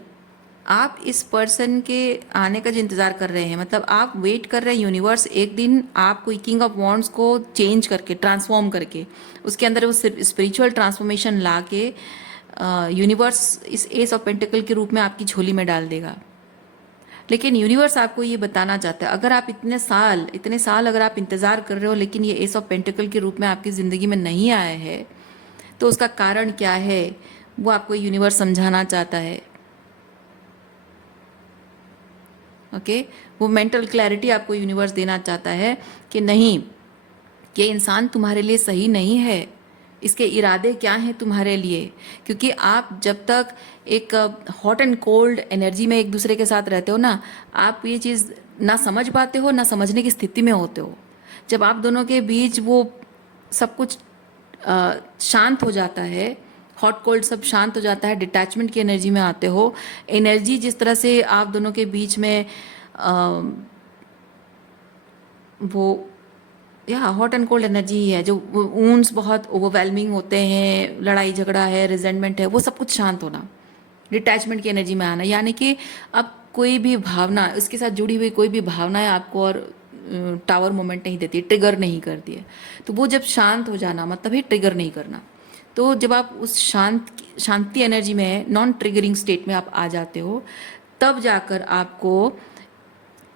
आप इस पर्सन के आने का जो इंतज़ार कर रहे हैं, मतलब आप वेट कर रहे हैं यूनिवर्स एक दिन आपको किंग ऑफ वॉन्ड्स को चेंज करके, ट्रांसफॉर्म करके, उसके अंदर वो स्पिरिचुअल ट्रांसफॉर्मेशन ला के यूनिवर्स इस एस ऑफ पेंटिकल के रूप में आपकी झोली में डाल देगा। लेकिन यूनिवर्स आपको ये बताना चाहता है, अगर आप इतने साल अगर आप इंतज़ार कर रहे हो, लेकिन ये एस ऑफ पेंटिकल के रूप में आपकी ज़िंदगी में नहीं आया है, तो उसका कारण क्या है, वो आपको यूनिवर्स समझाना चाहता है। ओके, वो मेंटल क्लैरिटी आपको यूनिवर्स देना चाहता है कि नहीं, ये इंसान तुम्हारे लिए सही नहीं है, इसके इरादे क्या हैं तुम्हारे लिए। क्योंकि आप जब तक एक हॉट एंड कोल्ड एनर्जी में एक दूसरे के साथ रहते हो ना, आप ये चीज़ ना समझ पाते हो, ना समझने की स्थिति में होते हो। जब आप दोनों के बीच वो सब कुछ शांत हो जाता है, हॉट कोल्ड सब शांत हो जाता है, डिटैचमेंट की एनर्जी में आते हो। एनर्जी जिस तरह से आप दोनों के बीच में वो या हॉट एंड कोल्ड एनर्जी ही है, जो वूंड्स बहुत ओवरवेलमिंग होते हैं, लड़ाई झगड़ा है, रिजेंटमेंट है, वो सब कुछ शांत होना, डिटैचमेंट की एनर्जी में आना, यानी कि अब कोई भी भावना, उसके साथ जुड़ी हुई कोई भी भावनाएं आपको और टावर मोमेंट नहीं देती, ट्रिगर नहीं करती है। तो वो जब शांत हो जाना मतलब ही ट्रिगर नहीं करना। तो जब आप उस शांति एनर्जी में, नॉन ट्रिगरिंग स्टेट में आप आ जाते हो, तब जाकर आपको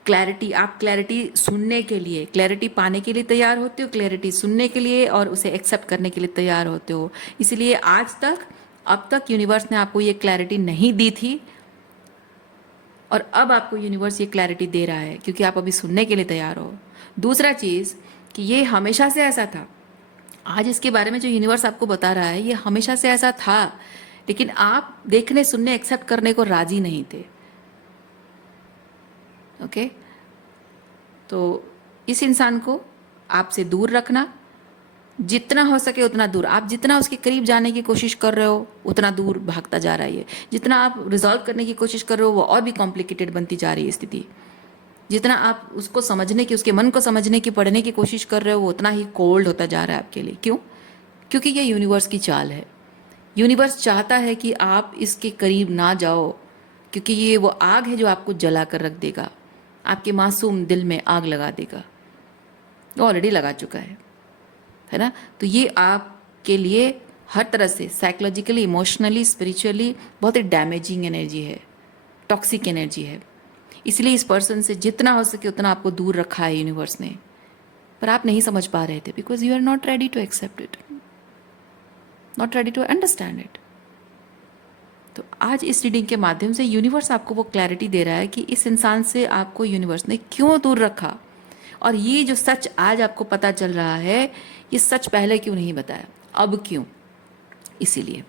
क्लैरिटी, आप क्लैरिटी सुनने के लिए, क्लैरिटी पाने के लिए तैयार होते हो, क्लैरिटी सुनने के लिए और उसे एक्सेप्ट करने के लिए तैयार होते हो। इसलिए आज तक, अब तक यूनिवर्स ने आपको ये क्लैरिटी नहीं दी थी, और अब आपको यूनिवर्स ये क्लैरिटी दे रहा है क्योंकि आप अभी सुनने के लिए तैयार हो। दूसरा चीज़ कि ये हमेशा से ऐसा था। आज इसके बारे में जो यूनिवर्स आपको बता रहा है, ये हमेशा से ऐसा था, लेकिन आप देखने, सुनने, एक्सेप्ट करने को राजी नहीं थे। ओके, तो इस इंसान को आपसे दूर रखना, जितना हो सके उतना दूर। आप जितना उसके करीब जाने की कोशिश कर रहे हो उतना दूर भागता जा रहा है ये। जितना आप रिजॉल्व करने की कोशिश कर रहे हो वो और भी कॉम्प्लिकेटेड बनती जा रही है स्थिति। जितना आप उसको समझने की, उसके मन को समझने की, पढ़ने की कोशिश कर रहे हो वो उतना ही कोल्ड होता जा रहा है आपके लिए। क्यों? क्योंकि ये यूनिवर्स की चाल है। यूनिवर्स चाहता है कि आप इसके करीब ना जाओ, क्योंकि ये वो आग है जो आपको जला कर रख देगा, आपके मासूम दिल में आग लगा देगा। ऑलरेडी लगा चुका है ना। तो ये आपके लिए हर तरह से साइकोलॉजिकली, इमोशनली, स्पिरिचुअली बहुत ही डैमेजिंग एनर्जी है, टॉक्सिक एनर्जी है। इसलिए इस पर्सन से जितना हो सके उतना आपको दूर रखा है यूनिवर्स ने, पर आप नहीं समझ पा रहे थे because you are not ready to accept it, not ready to understand it. तो आज इस रीडिंग के माध्यम से यूनिवर्स आपको वो क्लैरिटी दे रहा है कि इस इंसान से आपको यूनिवर्स ने क्यों दूर रखा, और ये जो सच आज आपको पता चल रहा है, ये सच पहले क्यों नहीं बताया, अब क्यों। इसीलिए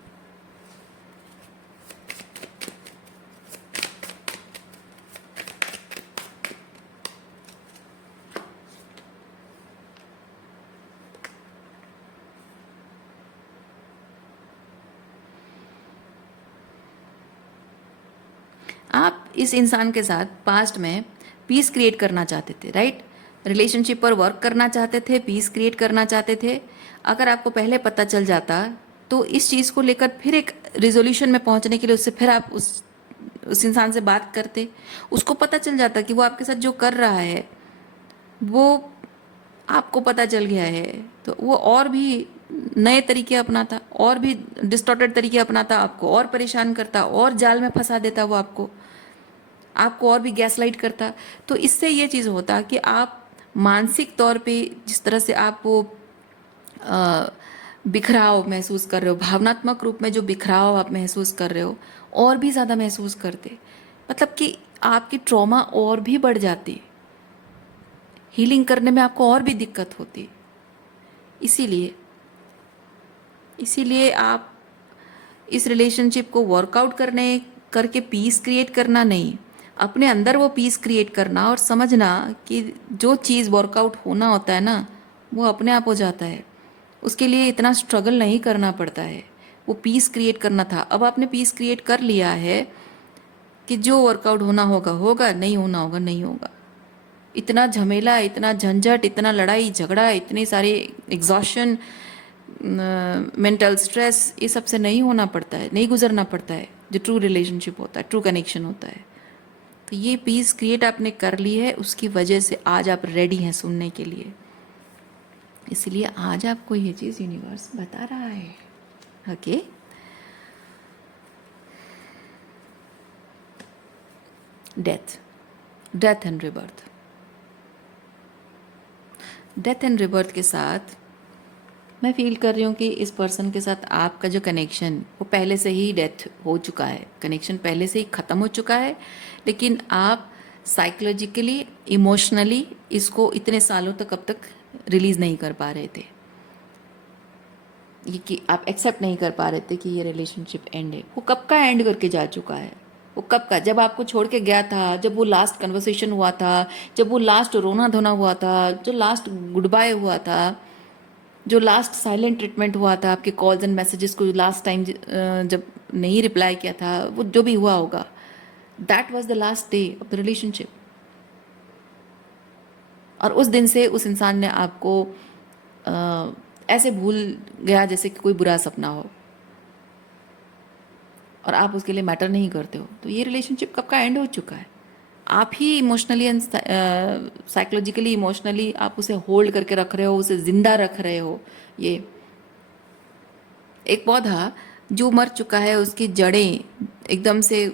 आप इस इंसान के साथ पास्ट में पीस क्रिएट करना चाहते थे, राइट। रिलेशनशिप पर वर्क करना चाहते थे, पीस क्रिएट करना चाहते थे। अगर आपको पहले पता चल जाता तो इस चीज़ को लेकर फिर एक रिजोल्यूशन में पहुंचने के लिए उससे फिर आप उस इंसान से बात करते, उसको पता चल जाता कि वो आपके साथ जो कर रहा है वो आपको पता चल गया है, तो वो और भी नए तरीके अपनाता, और भी डिस्टॉर्टेड तरीके अपनाता, आपको और परेशान करता, और जाल में फंसा देता वो आपको और भी गैसलाइट करता। तो इससे ये चीज़ होता कि आप मानसिक तौर पे जिस तरह से आप वो बिखराव महसूस कर रहे हो, भावनात्मक रूप में जो बिखराव आप महसूस कर रहे हो, और भी ज़्यादा महसूस करते, मतलब कि आपकी ट्रॉमा और भी बढ़ जाती, हीलिंग करने में आपको और भी दिक्कत होती। इसीलिए इसीलिए आप इस रिलेशनशिप को वर्कआउट करके पीस क्रिएट करना नहीं, अपने अंदर वो पीस क्रिएट करना और समझना कि जो चीज़ वर्कआउट होना होता है ना, वो अपने आप हो जाता है। उसके लिए इतना स्ट्रगल नहीं करना पड़ता है। वो पीस क्रिएट करना था, अब आपने पीस क्रिएट कर लिया है कि जो वर्कआउट होना होगा होगा, नहीं होना होगा नहीं होगा। इतना झमेला, इतना झंझट, इतना लड़ाई झगड़ा, इतनी सारी एग्जॉशन, मेंटल स्ट्रेस, ये सबसे नहीं होना पड़ता है, नहीं गुजरना पड़ता है जो ट्रू रिलेशनशिप होता है, ट्रू कनेक्शन होता है। तो ये पीस क्रिएट आपने कर ली है, उसकी वजह से आज आप रेडी हैं सुनने के लिए। इसलिए आज आपको ये चीज़ यूनिवर्स बता रहा है। Okay, death and rebirth. Death and rebirth के साथ मैं फील कर रही हूँ कि इस पर्सन के साथ आपका जो कनेक्शन, वो पहले से ही डेथ हो चुका है, कनेक्शन पहले से ही ख़त्म हो चुका है, लेकिन आप साइकोलॉजिकली, इमोशनली इसको इतने सालों तक अब तक रिलीज़ नहीं कर पा रहे थे। ये कि आप एक्सेप्ट नहीं कर पा रहे थे कि ये रिलेशनशिप एंड है। वो कब का एंड करके जा चुका है, वो कब का, जब आपको छोड़ के गया था, जब वो लास्ट कन्वर्सेशन हुआ था, जब वो लास्ट रोना धोना हुआ था, जो लास्ट गुड बाय हुआ था, जो लास्ट साइलेंट ट्रीटमेंट हुआ था, आपके कॉल्स एंड मैसेजेस को लास्ट टाइम जब नहीं रिप्लाई किया था, वो जो भी हुआ होगा, that was the last day of the relationship. और उस दिन से उस इंसान ने आपको ऐसे भूल गया जैसे कि कोई बुरा सपना हो, और आप उसके लिए मैटर नहीं करते हो, तो ये रिलेशनशिप कब का एंड हो चुका है। आप ही इमोशनली एंड साइकोलॉजिकली इमोशनली आप उसे होल्ड करके रख रहे हो, उसे ज़िंदा रख रहे हो। ये एक पौधा जो मर चुका है, उसकी जड़ें एकदम से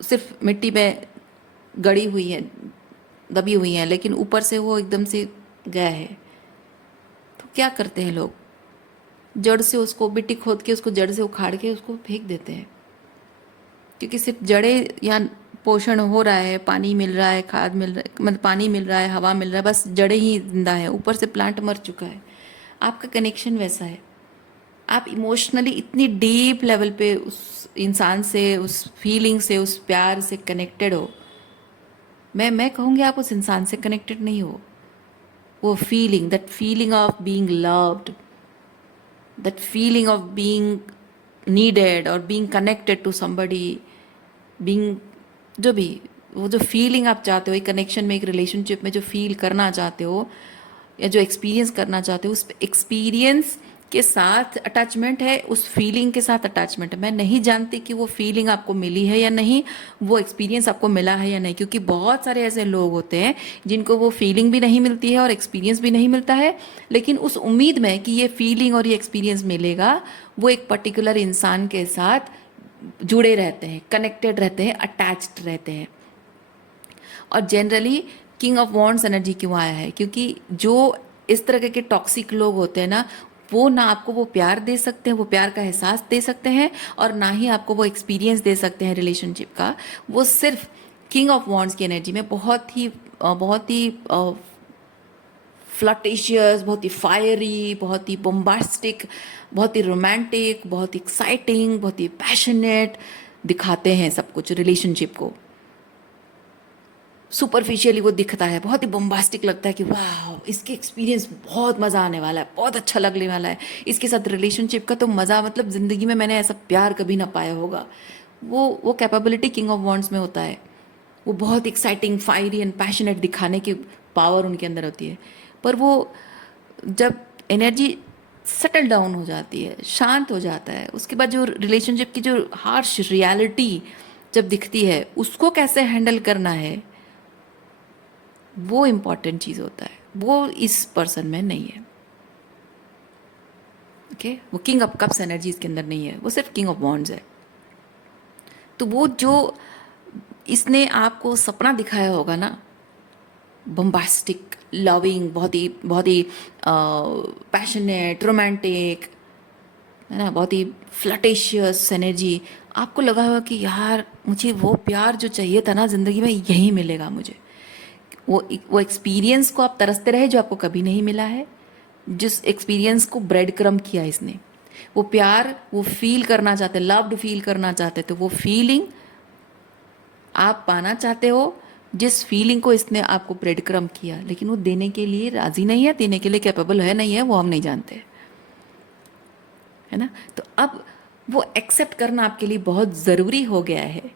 सिर्फ मिट्टी में गड़ी हुई हैं, दबी हुई हैं, लेकिन ऊपर से वो एकदम से गया है। तो क्या करते हैं लोग, जड़ से उसको मिट्टी खोद के उसको जड़ से उखाड़ के उसको फेंक देते हैं, क्योंकि सिर्फ जड़ें या पोषण हो रहा है, पानी मिल रहा है, खाद मिल रहा है, मतलब पानी मिल रहा है, हवा मिल रहा है, बस जड़ें ही जिंदा है, ऊपर से प्लांट मर चुका है। आपका कनेक्शन वैसा है, आप इमोशनली इतनी डीप लेवल पे उस इंसान से, उस फीलिंग से, उस प्यार से कनेक्टेड हो। मैं कहूँगी आप उस इंसान से कनेक्टेड नहीं हो। वो feeling, that feeling of being loved, that feeling of being needed और being connected to somebody, being, जो भी वो जो फीलिंग आप चाहते हो एक कनेक्शन में, एक रिलेशनशिप में जो फील करना चाहते हो या जो एक्सपीरियंस करना चाहते हो, उस एक्सपीरियंस के साथ अटैचमेंट है, उस फीलिंग के साथ अटैचमेंट है। मैं नहीं जानती कि वो फीलिंग आपको मिली है या नहीं, वो एक्सपीरियंस आपको मिला है या नहीं, क्योंकि बहुत सारे ऐसे लोग होते हैं जिनको वो फीलिंग भी नहीं मिलती है और एक्सपीरियंस भी नहीं मिलता है, लेकिन उस उम्मीद में कि ये फीलिंग और ये एक्सपीरियंस मिलेगा, वो एक पर्टिकुलर इंसान के साथ जुड़े रहते हैं, कनेक्टेड रहते हैं, अटैच्ड रहते हैं। और generally king of wands energy क्यों आया है, क्योंकि जो इस तरह के टॉक्सिक लोग होते हैं ना, वो ना आपको वो प्यार दे सकते हैं, वो प्यार का एहसास दे सकते हैं, और ना ही आपको वो एक्सपीरियंस दे सकते हैं रिलेशनशिप का। वो सिर्फ किंग ऑफ वॉन्ड्स की एनर्जी में बहुत ही फ्लटेशियस, बहुत ही फायरी, बहुत ही बोम्बास्टिक, बहुत ही रोमांटिक, बहुत ही एक्साइटिंग, बहुत ही पैशनेट दिखाते हैं सब कुछ रिलेशनशिप को। सुपरफिशियली वो दिखता है, बहुत ही बोम्बास्टिक लगता है कि वाह, इसके एक्सपीरियंस बहुत मज़ा आने वाला है, बहुत अच्छा लगने वाला है, इसके साथ रिलेशनशिप का तो मज़ा, मतलब ज़िंदगी में मैंने ऐसा प्यार कभी ना पाया होगा। वो कैपेबिलिटी किंग ऑफ वॉन्ड्स में होता है। वो बहुत एक्साइटिंग, फायरी एंड पैशनेट दिखाने की पावर उनके अंदर होती है। पर वो जब एनर्जी सेटल डाउन हो जाती है, शांत हो जाता है, उसके बाद जो रिलेशनशिप की जो हार्श रियलिटी जब दिखती है, उसको कैसे हैंडल करना है, वो इम्पॉर्टेंट चीज़ होता है। वो इस पर्सन में नहीं है। ओके वो किंग ऑफ कप्स एनर्जी इसके अंदर नहीं है, वो सिर्फ किंग ऑफ वॉन्ड्स है। तो वो जो इसने आपको सपना दिखाया होगा ना, बम्बास्टिक, लविंग, बहुत ही पैशनेट, रोमांटिक, है ना, बहुत ही फ्लटेशियस एनर्जी, आपको लगा होगा कि यार मुझे वो प्यार जो चाहिए था ना ज़िंदगी में, यही मिलेगा मुझे। वो एक्सपीरियंस को आप तरसते रहे जो आपको कभी नहीं मिला है, जिस एक्सपीरियंस को ब्रेड क्रम किया इसने, वो प्यार, वो फील करना चाहते, लव्ड फील करना चाहते, तो वो फीलिंग आप पाना चाहते हो, जिस फीलिंग को इसने आपको ब्रेड क्रम किया, लेकिन वो देने के लिए राजी नहीं है, देने के लिए कैपेबल है नहीं है, वो हम नहीं जानते, है ना। तो अब वो एक्सेप्ट करना आपके लिए बहुत ज़रूरी हो गया है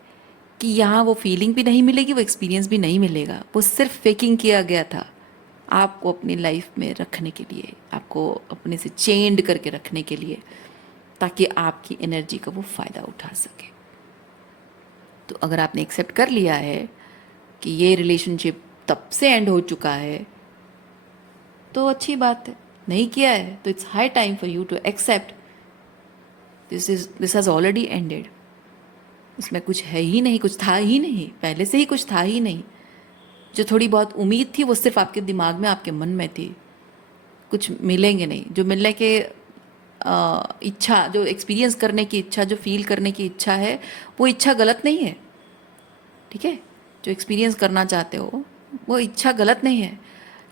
कि यहाँ वो फीलिंग भी नहीं मिलेगी, वो एक्सपीरियंस भी नहीं मिलेगा, वो सिर्फ फेकिंग किया गया था आपको अपनी लाइफ में रखने के लिए, आपको अपने से चेंड करके रखने के लिए, ताकि आपकी एनर्जी का वो फ़ायदा उठा सके। तो अगर आपने एक्सेप्ट कर लिया है कि ये रिलेशनशिप तब से एंड हो चुका है, तो अच्छी बात है। नहीं किया है तो it's high time for you to accept this has already ended. इसमें कुछ है ही नहीं, कुछ था ही नहीं, पहले से ही कुछ था ही नहीं। जो थोड़ी बहुत उम्मीद थी वो सिर्फ आपके दिमाग में, आपके मन में थी। कुछ मिलेंगे नहीं, जो मिलने के इच्छा, जो एक्सपीरियंस करने की इच्छा, जो फील करने की इच्छा है, वो इच्छा गलत नहीं है, ठीक है। जो एक्सपीरियंस करना चाहते हो वो इच्छा गलत नहीं है,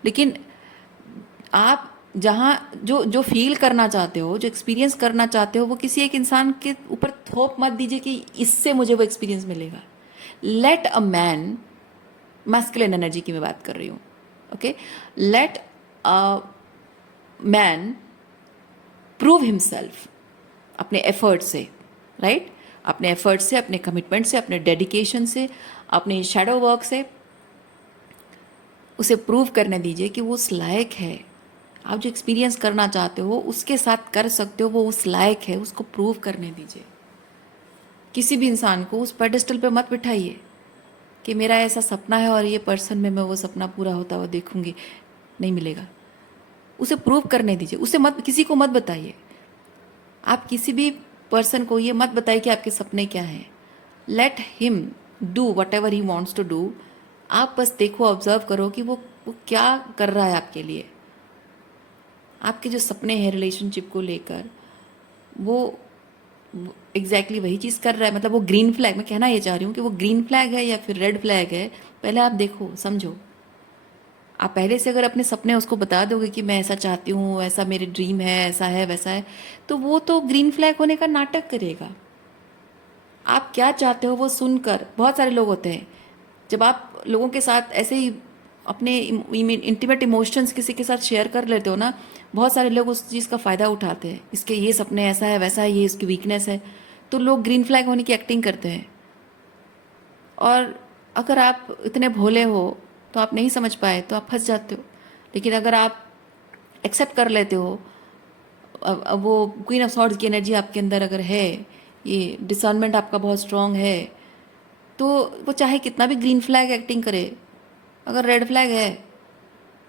लेकिन आप जहाँ जो जो फील करना चाहते हो, जो एक्सपीरियंस करना चाहते हो, वो किसी एक इंसान के ऊपर थोप मत दीजिए कि इससे मुझे वो एक्सपीरियंस मिलेगा। Let a man, masculine energy की मैं बात कर रही हूँ, okay, let a man prove himself अपने एफर्ट से, राइट, अपने एफर्ट से, अपने कमिटमेंट से, अपने डेडिकेशन से, अपने शैडो वर्क से, उसे प्रूव करने दीजिए कि वो उस लायक है। आप जो एक्सपीरियंस करना चाहते हो उसके साथ कर सकते हो, वो उस लायक है, उसको प्रूव करने दीजिए। किसी भी इंसान को उस पेडेस्टल पे मत बिठाइए कि मेरा ऐसा सपना है और ये पर्सन में मैं वो सपना पूरा होता हुआ देखूंगी। नहीं मिलेगा। उसे प्रूव करने दीजिए। उसे मत, किसी को मत बताइए। आप किसी भी पर्सन को ये मत बताइए कि आपके सपने क्या हैं। Let him do whatever he wants to do. आप बस देखो, ऑब्जर्व करो कि वो क्या कर रहा है आपके लिए। आपके जो सपने हैं रिलेशनशिप को लेकर, वो एग्जैक्टली वही चीज़ कर रहा है। मतलब वो ग्रीन फ्लैग, मैं कहना ये चाह रही हूँ कि वो ग्रीन फ्लैग है या फिर रेड फ्लैग है, पहले आप देखो, समझो। आप पहले से अगर अपने सपने उसको बता दोगे कि मैं ऐसा चाहती हूँ, ऐसा मेरे ड्रीम है, ऐसा है, वैसा है, तो वो तो ग्रीन फ्लैग होने का नाटक करेगा। आप क्या चाहते हो वो सुनकर, बहुत सारे लोग होते हैं, जब आप लोगों के साथ ऐसे ही अपने इंटीमेट इमोशंस किसी के साथ शेयर कर लेते हो ना, बहुत सारे लोग उस चीज़ का फ़ायदा उठाते हैं। इसके ये सपने ऐसा है, वैसा है, ये इसकी वीकनेस है, तो लोग ग्रीन फ्लैग होने की एक्टिंग करते हैं। और अगर आप इतने भोले हो तो आप नहीं समझ पाए तो आप फंस जाते हो। लेकिन अगर आप एक्सेप्ट कर लेते हो, अब वो क्वीन ऑफ सॉर्ड्स की एनर्जी आपके अंदर अगर है, ये डिसर्नमेंट आपका बहुत स्ट्रांग है, तो वो चाहे कितना भी ग्रीन फ्लैग एक्टिंग करे, अगर रेड फ्लैग है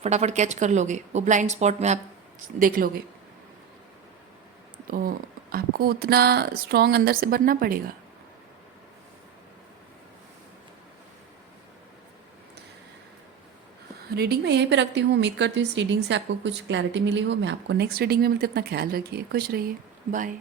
फटाफट कैच कर लोगे, वो ब्लाइंड स्पॉट में आप देख लोगे। तो आपको उतना स्ट्रांग अंदर से बनना पड़ेगा। रीडिंग मैं यहीं पे रखती हूँ। उम्मीद करती हूँ इस रीडिंग से आपको कुछ क्लैरिटी मिली हो। मैं आपको नेक्स्ट रीडिंग में मिलती हूँ। अपना ख्याल रखिए, खुश रहिए, बाय।